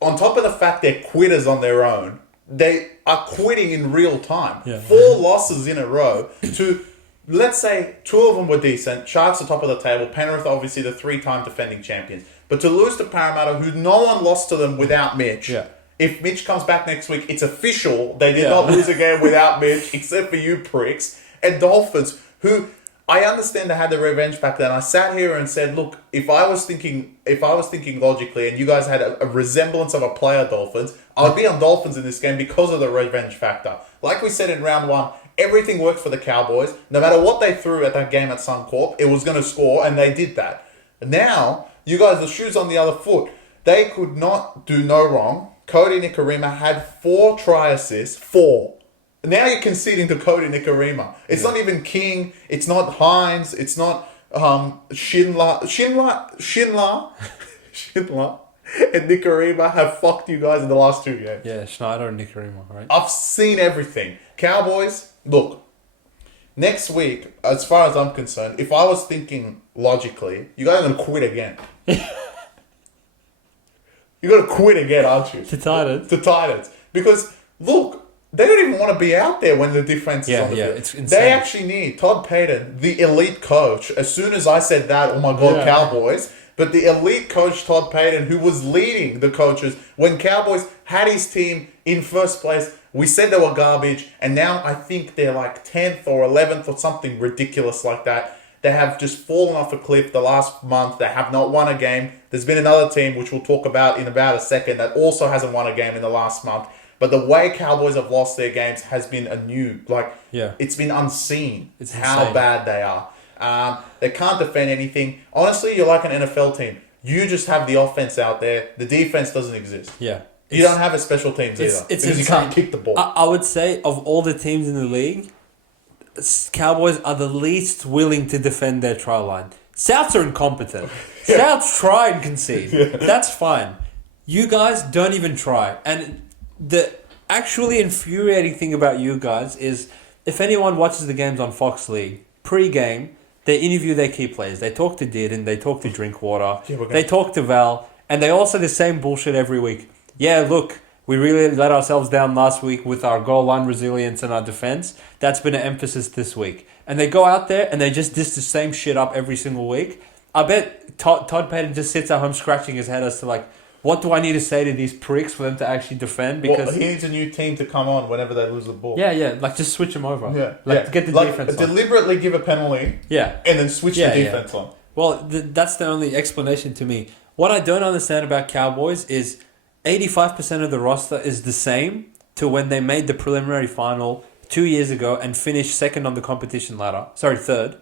on top of the fact they're quitters on their own, they are quitting in real time. Yeah. 4 losses in a row to, let's say, 2 of them were decent. Sharks are top of the table. Penrith, obviously, the 3-time defending champions. But to lose to Parramatta, who no one lost to them without Mitch. Yeah. If Mitch comes back next week, it's official. They did not lose again without Mitch, except for you pricks. And Dolphins, who I understand they had the revenge factor. And I sat here and said, look, if I was thinking logically, and you guys had a resemblance of a player Dolphins, I would be on Dolphins in this game because of the revenge factor. Like we said in round 1, everything worked for the Cowboys. No matter what they threw at that game at Suncorp, it was going to score, and they did that. Now, you guys, the shoe's on the other foot. They could not do no wrong. Cody Nikarima had 4 try assists. 4. Now you're conceding to Cody Nikarima. It's not even King. It's not Hines. It's not Schindler and Nikarima have fucked you guys in the last 2 games. Yeah, Schneider and Nikarima, right? I've seen everything. Cowboys, look, next week, as far as I'm concerned, if I was thinking logically, you guys are going to quit again. You're going to quit again, aren't you? To Titans. To Titans. Because, look, they don't even want to be out there when the defense is on the field. It's insane. They actually need Todd Payton, the elite coach. As soon as I said that, oh my God, Cowboys. But the elite coach, Todd Payton, who was leading the coaches when Cowboys had his team in first place, we said they were garbage. And now I think they're like 10th or 11th or something ridiculous like that. They have just fallen off a cliff the last month. They have not won a game. There's been another team, which we'll talk about in about a second, that also hasn't won a game in the last month. But the way Cowboys have lost their games has been it's been unseen. It's how insane. bad they are. They can't defend anything. Honestly, you're like an NFL team. You just have the offense out there. The defense doesn't exist. Yeah. You don't have a special teams either. It's because you can't kick the ball. I would say of all the teams in the league, Cowboys are the least willing to defend their try line. Souths are incompetent. Souths try and concede. That's fine. You guys don't even try. And the actually infuriating thing about you guys is if anyone watches the games on Fox League, pre-game, they interview their key players. They talk to Dearden, they talk to Drinkwater, they talk to Val, and they all say the same bullshit every week. Yeah, look, we really let ourselves down last week with our goal line resilience and our defense. That's been an emphasis this week. And they go out there and they just diss the same shit up every single week. I bet Todd Payton just sits at home scratching his head as to like, what do I need to say to these pricks for them to actually defend? Because he needs a new team to come on whenever they lose the ball. Yeah, like just switch them over. Get the like, defense on. deliberately give a penalty. Yeah. And then switch the defense on. Well, that's the only explanation to me. What I don't understand about Cowboys is 85% of the roster is the same to when they made the preliminary final 2 years ago and finished second on the competition ladder. Sorry, third.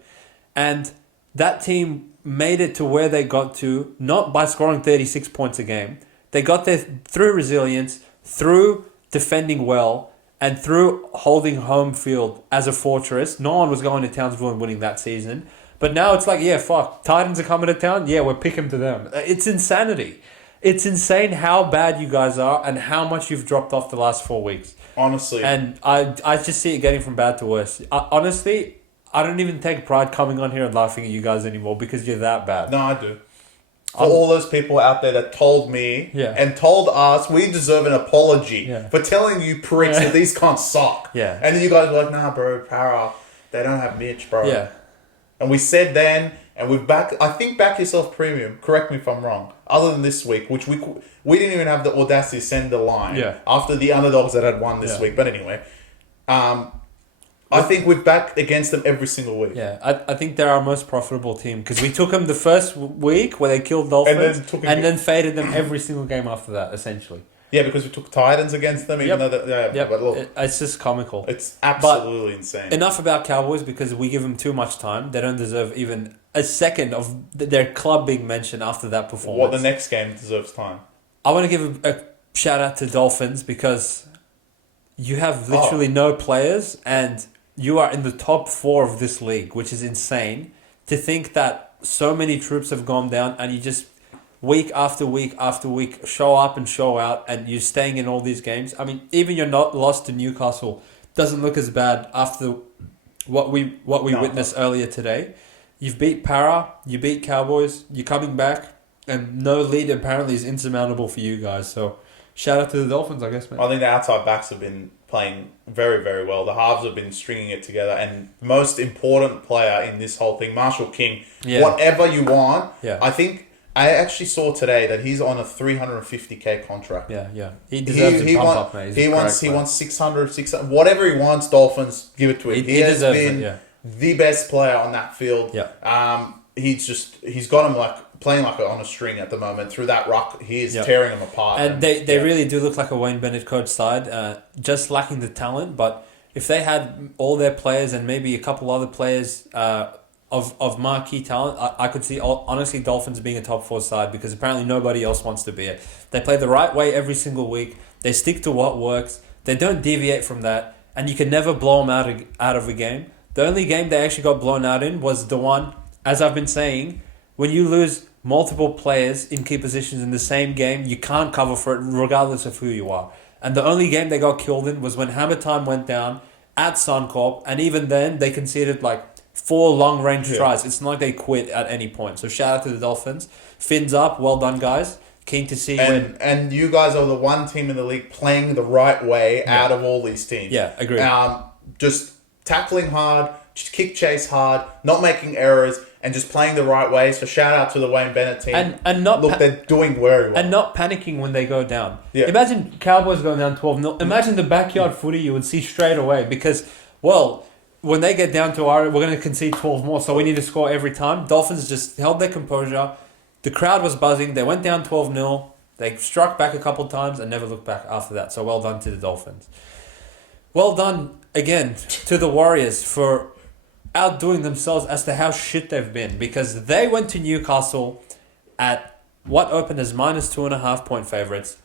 And that team made it to where they got to, not by scoring 36 points a game. They got there through resilience, through defending well, and through holding home field as a fortress. No one was going to Townsville and winning that season. But now it's like, yeah, fuck. Titans are coming to town. Yeah, we're picking to them. It's insanity. It's insane how bad you guys are and how much you've dropped off the last 4 weeks. Honestly. And I just see it getting from bad to worse. Honestly, I don't even take pride coming on here and laughing at you guys anymore because you're that bad. No, I do. For all those people out there that told me and told us we deserve an apology for telling you pricks that these can't suck. Yeah. And then you guys were like, nah, bro, Para, they don't have Mitch, bro. Yeah. And we said then, and I think Back Yourself Premium, correct me if I'm wrong, other than this week, which we didn't even have the audacity to send the line after the underdogs that had won this week. But anyway, I think we're back against them every single week. Yeah, I think they're our most profitable team because we took them the first week where they killed Dolphins and then faded them every single game after that, essentially. Yeah, because we took Titans against them, even though but look, it's just comical. It's absolutely insane. Enough about Cowboys because we give them too much time. They don't deserve even a second of their club being mentioned after that performance. What the next game deserves time. I want to give a shout out to Dolphins because you have literally no players and you are in the top 4 of this league, which is insane. To think that so many troops have gone down and you just week after week after week show up and show out and you're staying in all these games. I mean, even you're not lost to Newcastle doesn't look as bad after what we witnessed earlier today. You've beat Para, you beat Cowboys, you're coming back, and no lead apparently is insurmountable for you guys. So shout out to the Dolphins, I guess, man. I think the outside backs have been playing very, very well. The halves have been stringing it together. And most important player in this whole thing, Marshall King, whatever you want. Yeah. I think I actually saw today that he's on a $350K contract. Yeah. He deserves a bump up, mate. He wants 600, whatever he wants, Dolphins, give it to him. He has been the best player on that field. Yeah. He's got him like playing like on a string at the moment. Through that ruck, he is tearing them apart. And they really do look like a Wayne Bennett coach side, just lacking the talent. But if they had all their players and maybe a couple other players of marquee talent, I could see, honestly, Dolphins being a top 4 side because apparently nobody else wants to be it. They play the right way every single week. They stick to what works. They don't deviate from that. And you can never blow them out of a game. The only game they actually got blown out in was the one, as I've been saying, when you lose multiple players in key positions in the same game, you can't cover for it regardless of who you are. And the only game they got killed in was when Hammer Time went down at Suncorp, and even then they conceded like 4 long-range tries. It's not like they quit at any point. So shout out to the Dolphins. Fins up, well done, guys. Keen to see and you guys are the one team in the league playing the right way out of all these teams. Yeah, agreed. Just tackling hard, just kick chase hard, not making errors, and just playing the right way. So shout out to the Wayne Bennett team. And not they're doing very well. And not panicking when they go down. Yeah. Imagine Cowboys going down 12-0. Imagine the backyard footy you would see straight away because, well, when they get down to our, we're going to concede 12 more, so we need to score every time. Dolphins just held their composure. The crowd was buzzing. They went down 12-0. They struck back a couple times and never looked back after that. So well done to the Dolphins. Well done, again, to the Warriors for outdoing themselves as to how shit they've been. Because they went to Newcastle at what opened as minus 2.5 point favourites.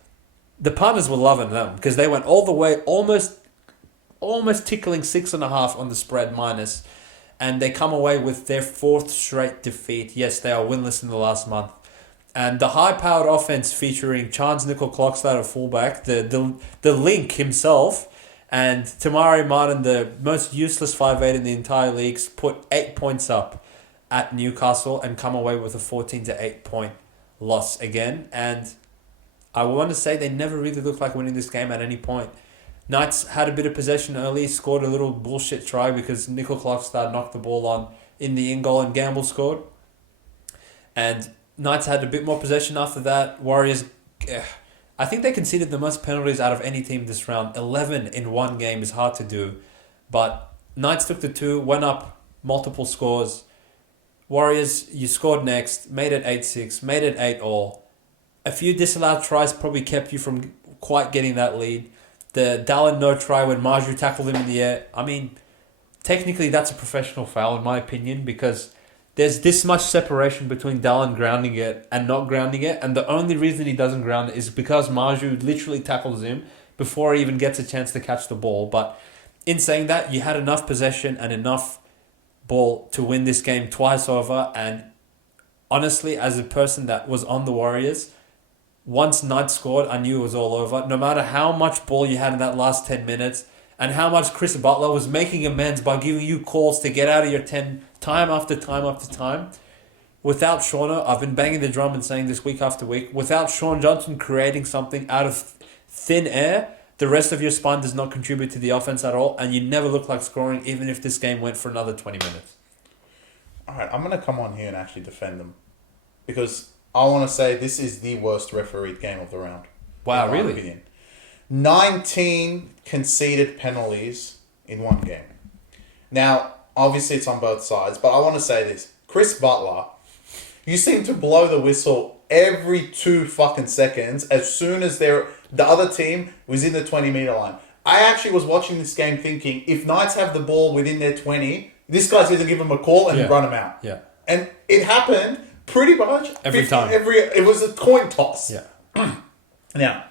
The punters were loving them because they went all the way, almost tickling 6.5 on the spread minus. And they come away with their 4th straight defeat. Yes, they are winless in the last month. And the high-powered offense featuring Chance Nickel-Klokstad at fullback, the Link himself, and Tamari Martin, the most useless 5'8" in the entire league, put 8 points up at Newcastle and come away with a 14-8 point loss again. And I want to say they never really looked like winning this game at any point. Knights had a bit of possession early, scored a little bullshit try because Nickel-Klokstad knocked the ball on in the in-goal and Gamble scored. And Knights had a bit more possession after that. Warriors, I think they conceded the most penalties out of any team this round. 11 in one game is hard to do. But Knights took the 2, went up multiple scores. Warriors, you scored next, made it 8-6, made it 8-all. A few disallowed tries probably kept you from quite getting that lead. The Dallin no try when Marju tackled him in the air. I mean, technically that's a professional foul in my opinion because there's this much separation between Dallin grounding it and not grounding it, and the only reason he doesn't ground it is because Marju literally tackles him before he even gets a chance to catch the ball. But in saying that, you had enough possession and enough ball to win this game twice over, and honestly, as a person that was on the Warriors, once Knight scored, I knew it was all over. No matter how much ball you had in that last 10 minutes and how much Chris Butler was making amends by giving you calls to get out of your 10 time after time after time. Without Shauner, I've been banging the drum and saying this week after week, without Sean Johnson creating something out of thin air, the rest of your spine does not contribute to the offense at all, and you never look like scoring even if this game went for another 20 minutes. Alright, I'm going to come on here and actually defend them. Because I want to say this is the worst refereed game of the round. Wow, in my really? opinion. 19 conceded penalties in one game. Now, obviously it's on both sides, but I want to say this. Chris Butler, you seem to blow the whistle every 2 fucking seconds as soon as the other team was in the 20-meter line. I actually was watching this game thinking, if Knights have the ball within their 20, this guy's going to give them a call and run them out. Yeah. And it happened pretty much every time. It was a coin toss. Yeah. Now,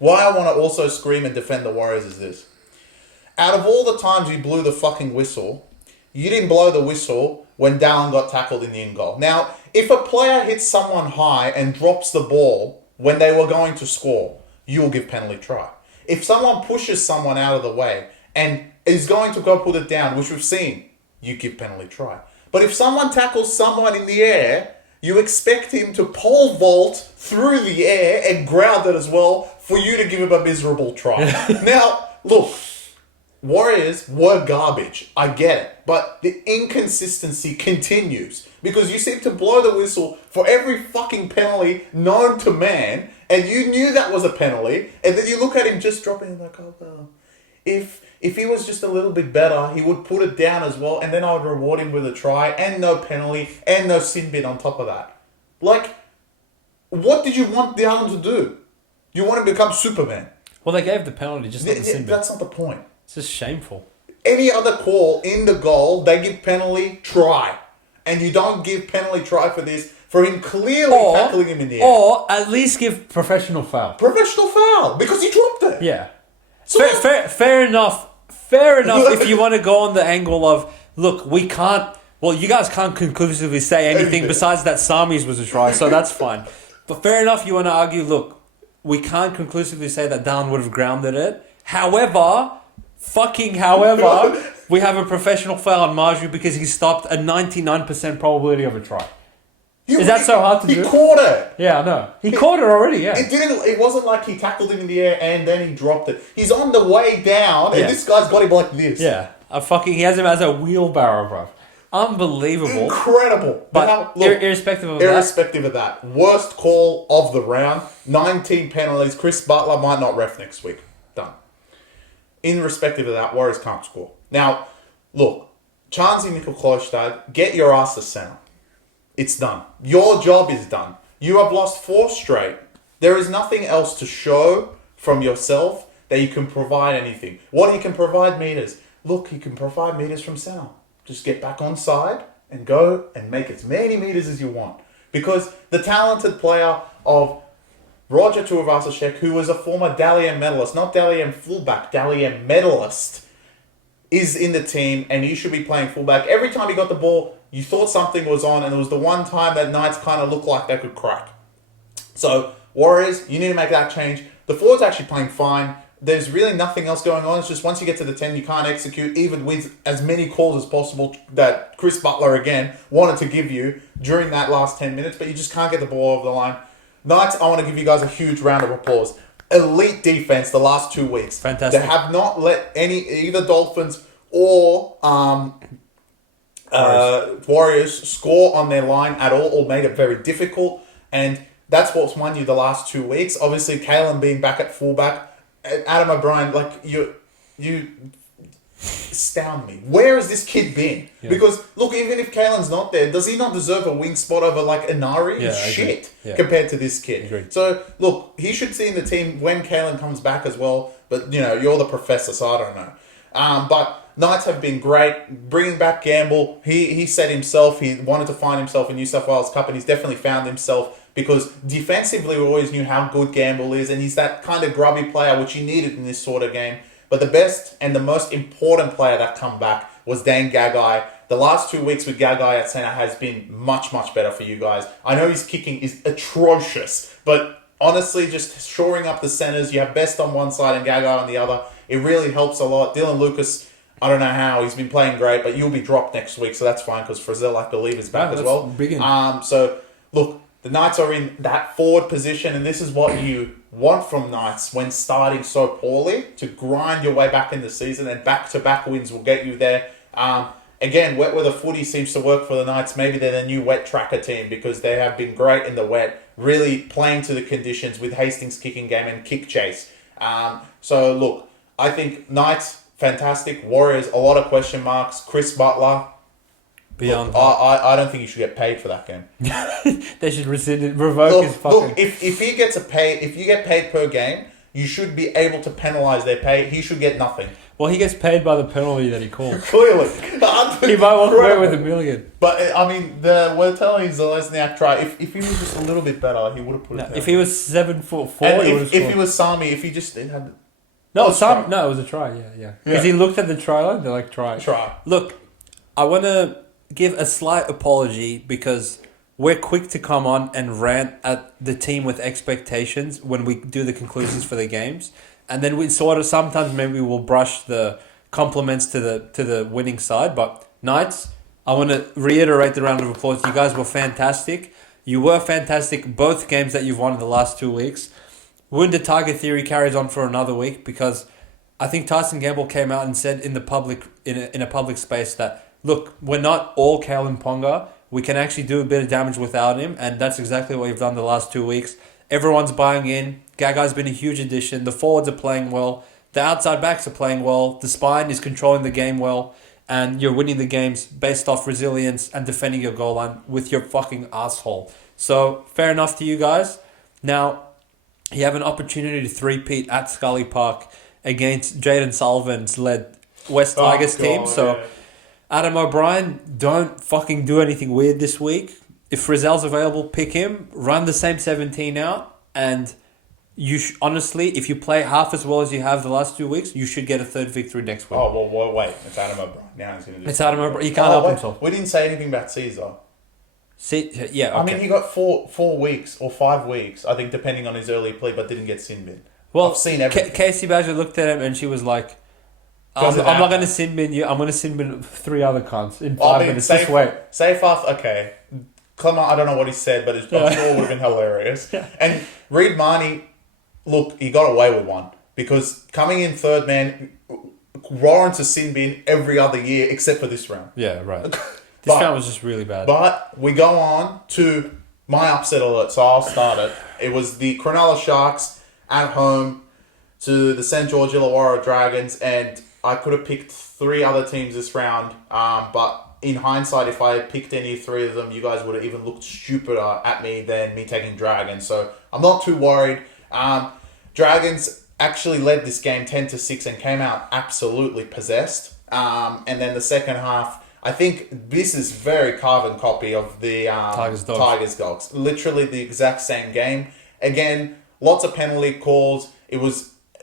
why I want to also scream and defend the Warriors is this. Out of all the times you blew the fucking whistle, you didn't blow the whistle when Dallin got tackled in the in-goal. Now, if a player hits someone high and drops the ball when they were going to score, you will give penalty try. If someone pushes someone out of the way and is going to go put it down, which we've seen, you give penalty try. But if someone tackles someone in the air, you expect him to pole vault through the air and ground it as well for you to give him a miserable try. Now, look, Warriors were garbage. I get it. But the inconsistency continues because you seem to blow the whistle for every fucking penalty known to man, and you knew that was a penalty, and then you look at him just dropping it like, oh, well, if he was just a little bit better, he would put it down as well, and then I would reward him with a try and no penalty and no sin bin on top of that. Like, what did you want the other to do? You want him to become Superman. Well, they gave the penalty, just not the sin bin. That's not the point. It's just shameful. Any other call in the goal, they give penalty, try. And you don't give penalty try for this, for him clearly tackling him in the air. Or at least give professional foul. Professional foul, because he dropped it. Yeah. So fair enough. Fair enough if you want to go on the angle of, look, we can't... Well, you guys can't conclusively say anything besides that Sami's was a try, so that's fine. But fair enough, you want to argue, look, we can't conclusively say that Dallin would have grounded it. However, we have a professional foul on Marju because he stopped a 99% probability of a try. Is that so hard to do? He caught it. Yeah, I know. He caught it already, yeah. It wasn't like he tackled him in the air and then he dropped it. He's on the way down and this guy's got him like this. Yeah. He has him as a wheelbarrow, bro. Unbelievable. Incredible. But now, look, irrespective of that, worst call of the round, 19 penalties. Chris Butler might not ref next week. Done. Irrespective of that, Warriors can't score. Now, look, Chansey Nickel-Klostad, get your ass to centre. It's done. Your job is done. You have lost 4 straight. There is nothing else to show from yourself that you can provide anything. What you can provide meters. Look, you can provide meters from centre. Just get back on side and go and make as many meters as you want. Because the talented player of Roger Tuivasa-Sheck, who was a former Dally M medalist, not Dally M fullback, Dally M medalist, is in the team and he should be playing fullback. Every time he got the ball, you thought something was on, and it was the one time that Knights kind of looked like they could crack. So, Warriors, you need to make that change. The forward's actually playing fine. There's really nothing else going on. It's just once you get to the 10, you can't execute, even with as many calls as possible that Chris Butler, again, wanted to give you during that last 10 minutes, but you just can't get the ball over the line. Knights, I want to give you guys a huge round of applause. Elite defense the last 2 weeks. Fantastic. They have not let either Dolphins or Warriors score on their line at all, or made it very difficult, and that's what's won you the last 2 weeks. Obviously, Kalen being back at fullback, Adam O'Brien, like you astound me. Where has this kid been? Yeah. Because look, even if Kalen's not there, does he not deserve a wing spot over like Inari? Yeah, shit compared to this kid. Agreed. So look, he should see in the team when Kalen comes back as well. But you're the professor, so I don't know. But Knights have been great. Bringing back Gamble, he said himself he wanted to find himself in New South Wales Cup, and he's definitely found himself. Because defensively, we always knew how good Gamble is, and he's that kind of grubby player which he needed in this sort of game. But the best and the most important player that come back was Dan Gagai. The last 2 weeks with Gagai at centre has been much, much better for you guys. I know his kicking is atrocious, but honestly, just shoring up the centres, you have Best on one side and Gagai on the other. It really helps a lot. Dylan Lucas, I don't know how, he's been playing great, but you'll be dropped next week, so that's fine because Frizzell, I believe, is back as well. So, look, the Knights are in that forward position, and this is what you want from Knights when starting so poorly, to grind your way back in the season, and back-to-back wins will get you there. Again, wet weather footy seems to work for the Knights. Maybe they're the new wet tracker team because they have been great in the wet, really playing to the conditions with Hastings' kicking game and kick chase. So, look, I think Knights, fantastic. Warriors, a lot of question marks. Chris Butler, beyond. Look, I don't think he should get paid for that game. They should revoke his fucking. Look, if he gets if you get paid per game, you should be able to penalise their pay. He should get nothing. Well, he gets paid by the penalty that he calls. Clearly, he might walk away with $1 million. But I mean, we're telling you Zelezniak try. If he was just a little bit better, he would have put it. If he was 7'4", and if he was Sami, if he just had. No, it was a try. Yeah. Because he looked at the try line. They're like, try. Look, I want to give a slight apology because we're quick to come on and rant at the team with expectations when we do the conclusions for the games, and then we sort of sometimes maybe we'll brush the compliments to the winning side. But Knights, I want to reiterate the round of applause. You guys were fantastic. You were fantastic both games that you've won in the last 2 weeks. Wounded Tiger theory carries on for another week because I think Tyson Gamble came out and said in the public in a public space that, look, we're not all Kalen Ponga. We can actually do a bit of damage without him, and that's exactly what we've done the last 2 weeks. Everyone's buying in. Gagai's been a huge addition. The forwards are playing well. The outside backs are playing well. The spine is controlling the game well, and you're winning the games based off resilience and defending your goal line with your fucking asshole. So, fair enough to you guys. Now, you have an opportunity to three-peat at Scully Park against Jaden Sullivan's led West Tigers team. So, Adam O'Brien, don't fucking do anything weird this week. If Frizzell's available, pick him. Run the same 17 out. And you honestly, if you play half as well as you have the last 2 weeks, you should get a third victory next week. Oh, well, wait. It's Adam O'Brien. Now he's going to do It's Adam O'Brien. He can't help himself. We didn't say anything about Caesar. Yeah, okay. I mean, he got 4 weeks or 5 weeks, I think, depending on his early play, but didn't get sin bin. Well, I've seen everything. Casey Badger looked at him and she was like, I'm not going to sin bin you. I'm going to sin bin 3 other cunts in 5 minutes. Just wait. Safe off, okay. Clement, I don't know what he said, but I'm sure it would have been hilarious. Yeah. And Reid Marnie, look, he got away with one. Because coming in third man, warrants a sin bin every other year except for this round. Yeah, right. This round was just really bad. But we go on to my upset alert, so I'll start it. It was the Cronulla Sharks at home to the St. George Illawarra Dragons, and I could have picked 3 other teams this round, but in hindsight, if I had picked any 3 of them, you guys would have even looked stupider at me than me taking Dragons. So I'm not too worried. Dragons actually led this game 10-6 and came out absolutely possessed. And then the second half, I think this is very carbon copy of the Tigers Dogs. Literally the exact same game. Again, lots of penalty calls.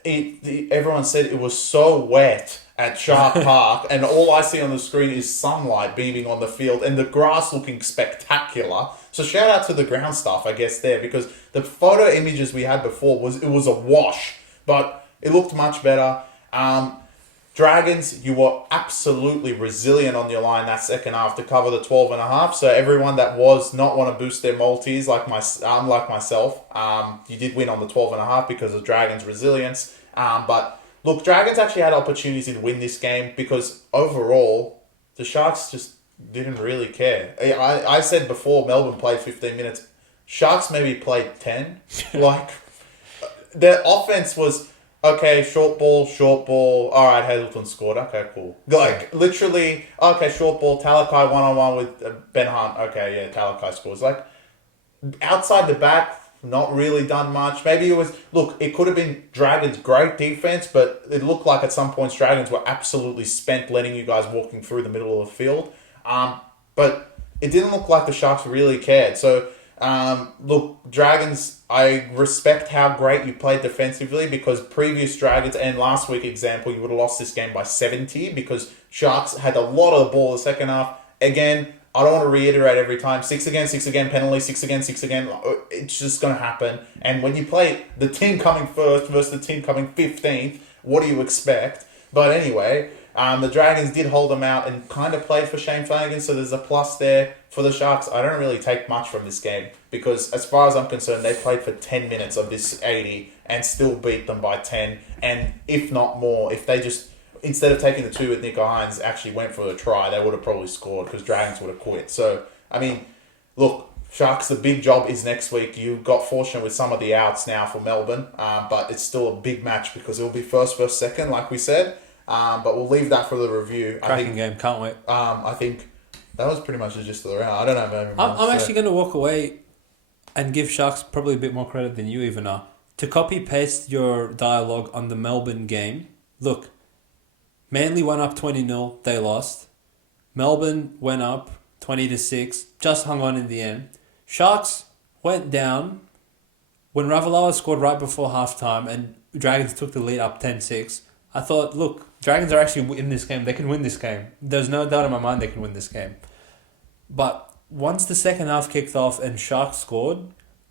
Everyone said it was so wet at Shark Park, and all I see on the screen is sunlight beaming on the field and the grass looking spectacular. So shout out to the ground staff, I guess, there, because the photo images we had before was a wash, but it looked much better. Dragons, you were absolutely resilient on your line that second half to cover the 12.5. So everyone that was not want to boost their multis like myself, you did win on the 12.5 because of Dragons' resilience. But look, Dragons actually had opportunities to win this game because overall, the Sharks just didn't really care. I said before Melbourne played 15 minutes. Sharks maybe played 10. Their offense was... Okay, short ball. All right, Hazleton scored. Okay, cool. Literally, okay, short ball. Talakai one-on-one with Ben Hunt. Okay, yeah, Talakai scores. Outside the back, not really done much. Maybe it was... Look, it could have been Dragons' great defense, but it looked like at some points Dragons were absolutely spent letting you guys walking through the middle of the field. But it didn't look like the Sharks really cared. So... look, Dragons, I respect how great you played defensively because previous Dragons and last week example, you would have lost this game by 70 because Sharks had a lot of the ball the second half. Again, I don't want to reiterate every time. 6 again, penalty, 6 again. It's just going to happen. And when you play the team coming first versus the team coming 15th, what do you expect? But anyway... the Dragons did hold them out and kind of played for Shane Flanagan, so there's a plus there. For the Sharks, I don't really take much from this game because as far as I'm concerned, they played for 10 minutes of this 80 and still beat them by 10. And if not more, if they just, instead of taking the 2 with Nico Hines, actually went for the try, they would have probably scored because Dragons would have quit. So, I mean, look, Sharks, the big job is next week. You got fortunate with some of the outs now for Melbourne, but it's still a big match because it will be first, second, like we said. But we'll leave that for the review. Cracking game, can't wait. I think that was pretty much the gist of the round. I don't know. I'm actually going to walk away and give Sharks probably a bit more credit than you even are. To copy-paste your dialogue on the Melbourne game, look, Manly went up 20-0, they lost. Melbourne went up 20-6, just hung on in the end. Sharks went down when Ravalawa scored right before halftime and Dragons took the lead up 10-6. I thought, look, Dragons are actually in this game. They can win this game. There's no doubt in my mind they can win this game. But once the second half kicked off and Sharks scored,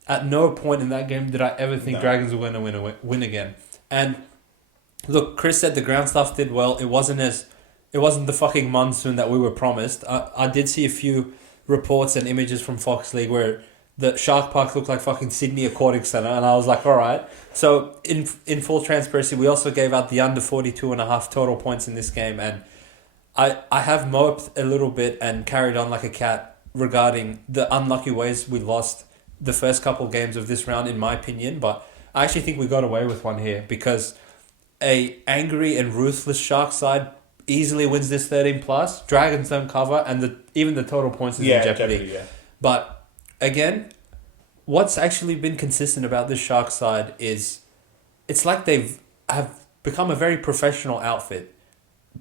at no point in that game did I ever think Dragons were going to win again. And look, Chris said the ground stuff did well. It wasn't the fucking monsoon that we were promised. I did see a few reports and images from Fox League where the Shark Park looked like fucking Sydney Aquatic Centre, and I was like, all right. So in full transparency, we also gave out the under 42.5 total points in this game, and I have moped a little bit and carried on like a cat regarding the unlucky ways we lost the first couple of games of this round, in my opinion. But I actually think we got away with one here because a angry and ruthless Shark side easily wins this 13+. Dragons don't cover, and even the total points is in jeopardy. But again, what's actually been consistent about this Shark side is it's like have become a very professional outfit.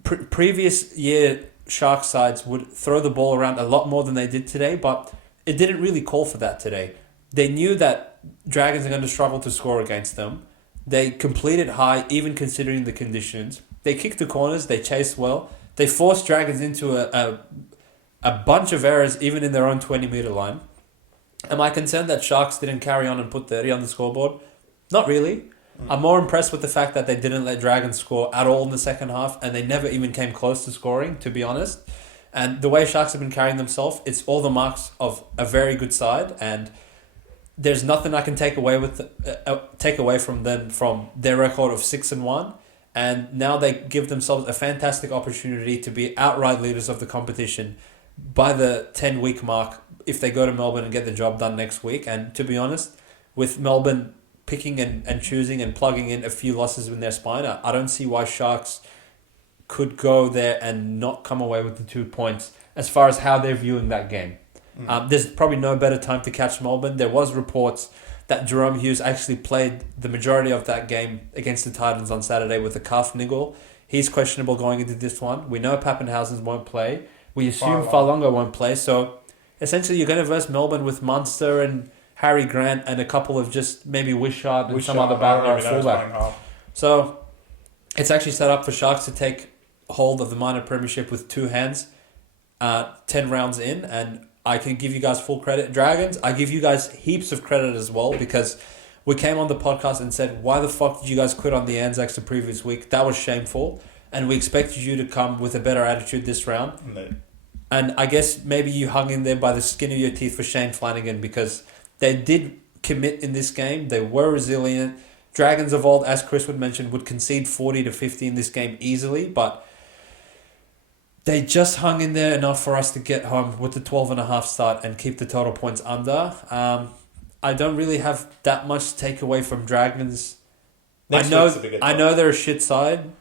Previous year Shark sides would throw the ball around a lot more than they did today, but it didn't really call for that today. They knew that Dragons are going to struggle to score against them. They completed high, even considering the conditions. They kicked the corners, they chased well. They forced Dragons into a bunch of errors, even in their own 20-metre line. Am I concerned that Sharks didn't carry on and put 30 on the scoreboard? Not really. I'm more impressed with the fact that they didn't let Dragons score at all in the second half, and they never even came close to scoring, to be honest. And the way Sharks have been carrying themselves, it's all the marks of a very good side, and there's nothing I can take away from them from their record of 6-1. And now they give themselves a fantastic opportunity to be outright leaders of the competition by the 10-week mark if they go to Melbourne and get the job done next week. And to be honest, with Melbourne picking and choosing and plugging in a few losses in their spine, I don't see why Sharks could go there and not come away with the 2 points as far as how they're viewing that game. There's probably no better time to catch Melbourne. There was reports that Jerome Hughes actually played the majority of that game against the Titans on Saturday with a calf niggle. He's questionable going into this one. We know Pappenhausen won't play. We assume Falongo won't play. So essentially you're going to verse Melbourne with Munster and Harry Grant and a couple of just maybe Wishart and some other fullback. So it's actually set up for Sharks to take hold of the minor premiership with two hands, 10 rounds in, and I can give you guys full credit. Dragons, I give you guys heaps of credit as well, because we came on the podcast and said, why the fuck did you guys quit on the Anzacs the previous week? That was shameful, and we expected you to come with a better attitude this round. No. And I guess maybe you hung in there by the skin of your teeth for Shane Flanagan, because they did commit in this game. They were resilient. Dragons of old, as Chris would mention, would concede 40 to 50 in this game easily, but they just hung in there enough for us to get home with the 12.5 start and keep the total points under. I don't really have that much to take away from Dragons. I know they're a shit side.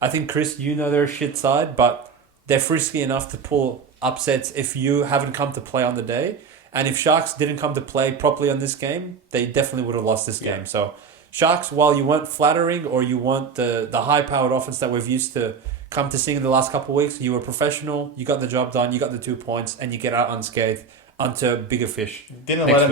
I think, Chris, you know they're a shit side, but they're frisky enough to pull upsets if you haven't come to play on the day. And if Sharks didn't come to play properly on this game, they definitely would have lost this game. So Sharks, while you weren't flattering or you weren't the high-powered offense that we've used to come to sing in the last couple of weeks, you were professional, you got the job done, you got the 2 points, and you get out unscathed onto bigger fish. Didn't let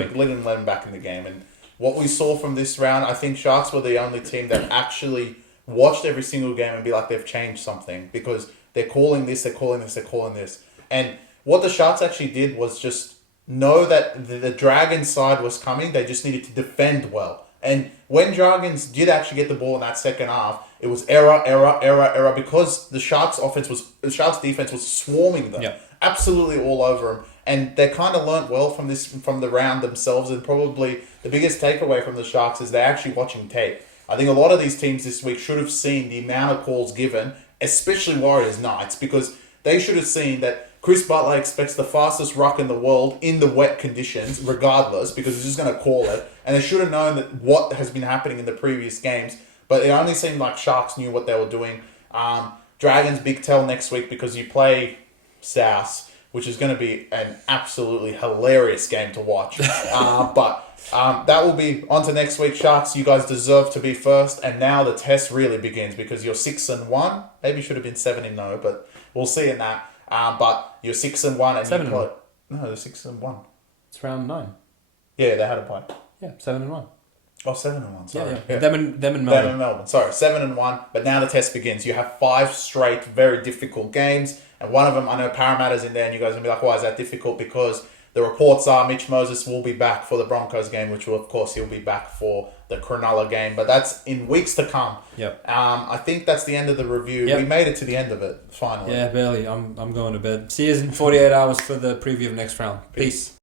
him back in the game. And what we saw from this round, I think Sharks were the only team that actually watched every single game and be like they've changed something, because they're calling this, they're calling this, they're calling this. And what the Sharks actually did was just know that the Dragons side was coming. They just needed to defend well. And when Dragons did actually get the ball in that second half, it was error, because the Sharks defense was swarming them, absolutely all over them. And they kind of learnt well from the round themselves. And probably the biggest takeaway from the Sharks is they're actually watching tape. I think a lot of these teams this week should have seen the amount of calls given, especially Warriors Knights, because they should have seen that Chris Butler expects the fastest ruck in the world in the wet conditions, regardless, because he's just going to call it. And they should have known that what has been happening in the previous games. But it only seemed like Sharks knew what they were doing. Dragons, big tell next week, because you play South, which is going to be an absolutely hilarious game to watch. But that will be on to next week. Sharks, you guys deserve to be first. And now the test really begins, because you're 6-1. Maybe you should have been 7-0, but we'll see in that. But you're 6-1 and 7-1. No, they're 6-1. It's round 9. Yeah, they had a point. Yeah, 7-1. Oh, 7-1. Sorry. Yeah. Them and Melbourne. Sorry, 7-1. But now the test begins. You have 5 straight very difficult games, and one of them, I know Parramatta's in there, and you guys are gonna be like, "Why is that difficult?" Because the reports are Mitch Moses will be back for the Broncos game, which will, of course, he'll be back for the Cronulla game. But that's in weeks to come. Yep. I think that's the end of the review. Yep. We made it to the end of it finally. Yeah, barely. I'm going to bed. See you in 48 hours for the preview of next round. Peace.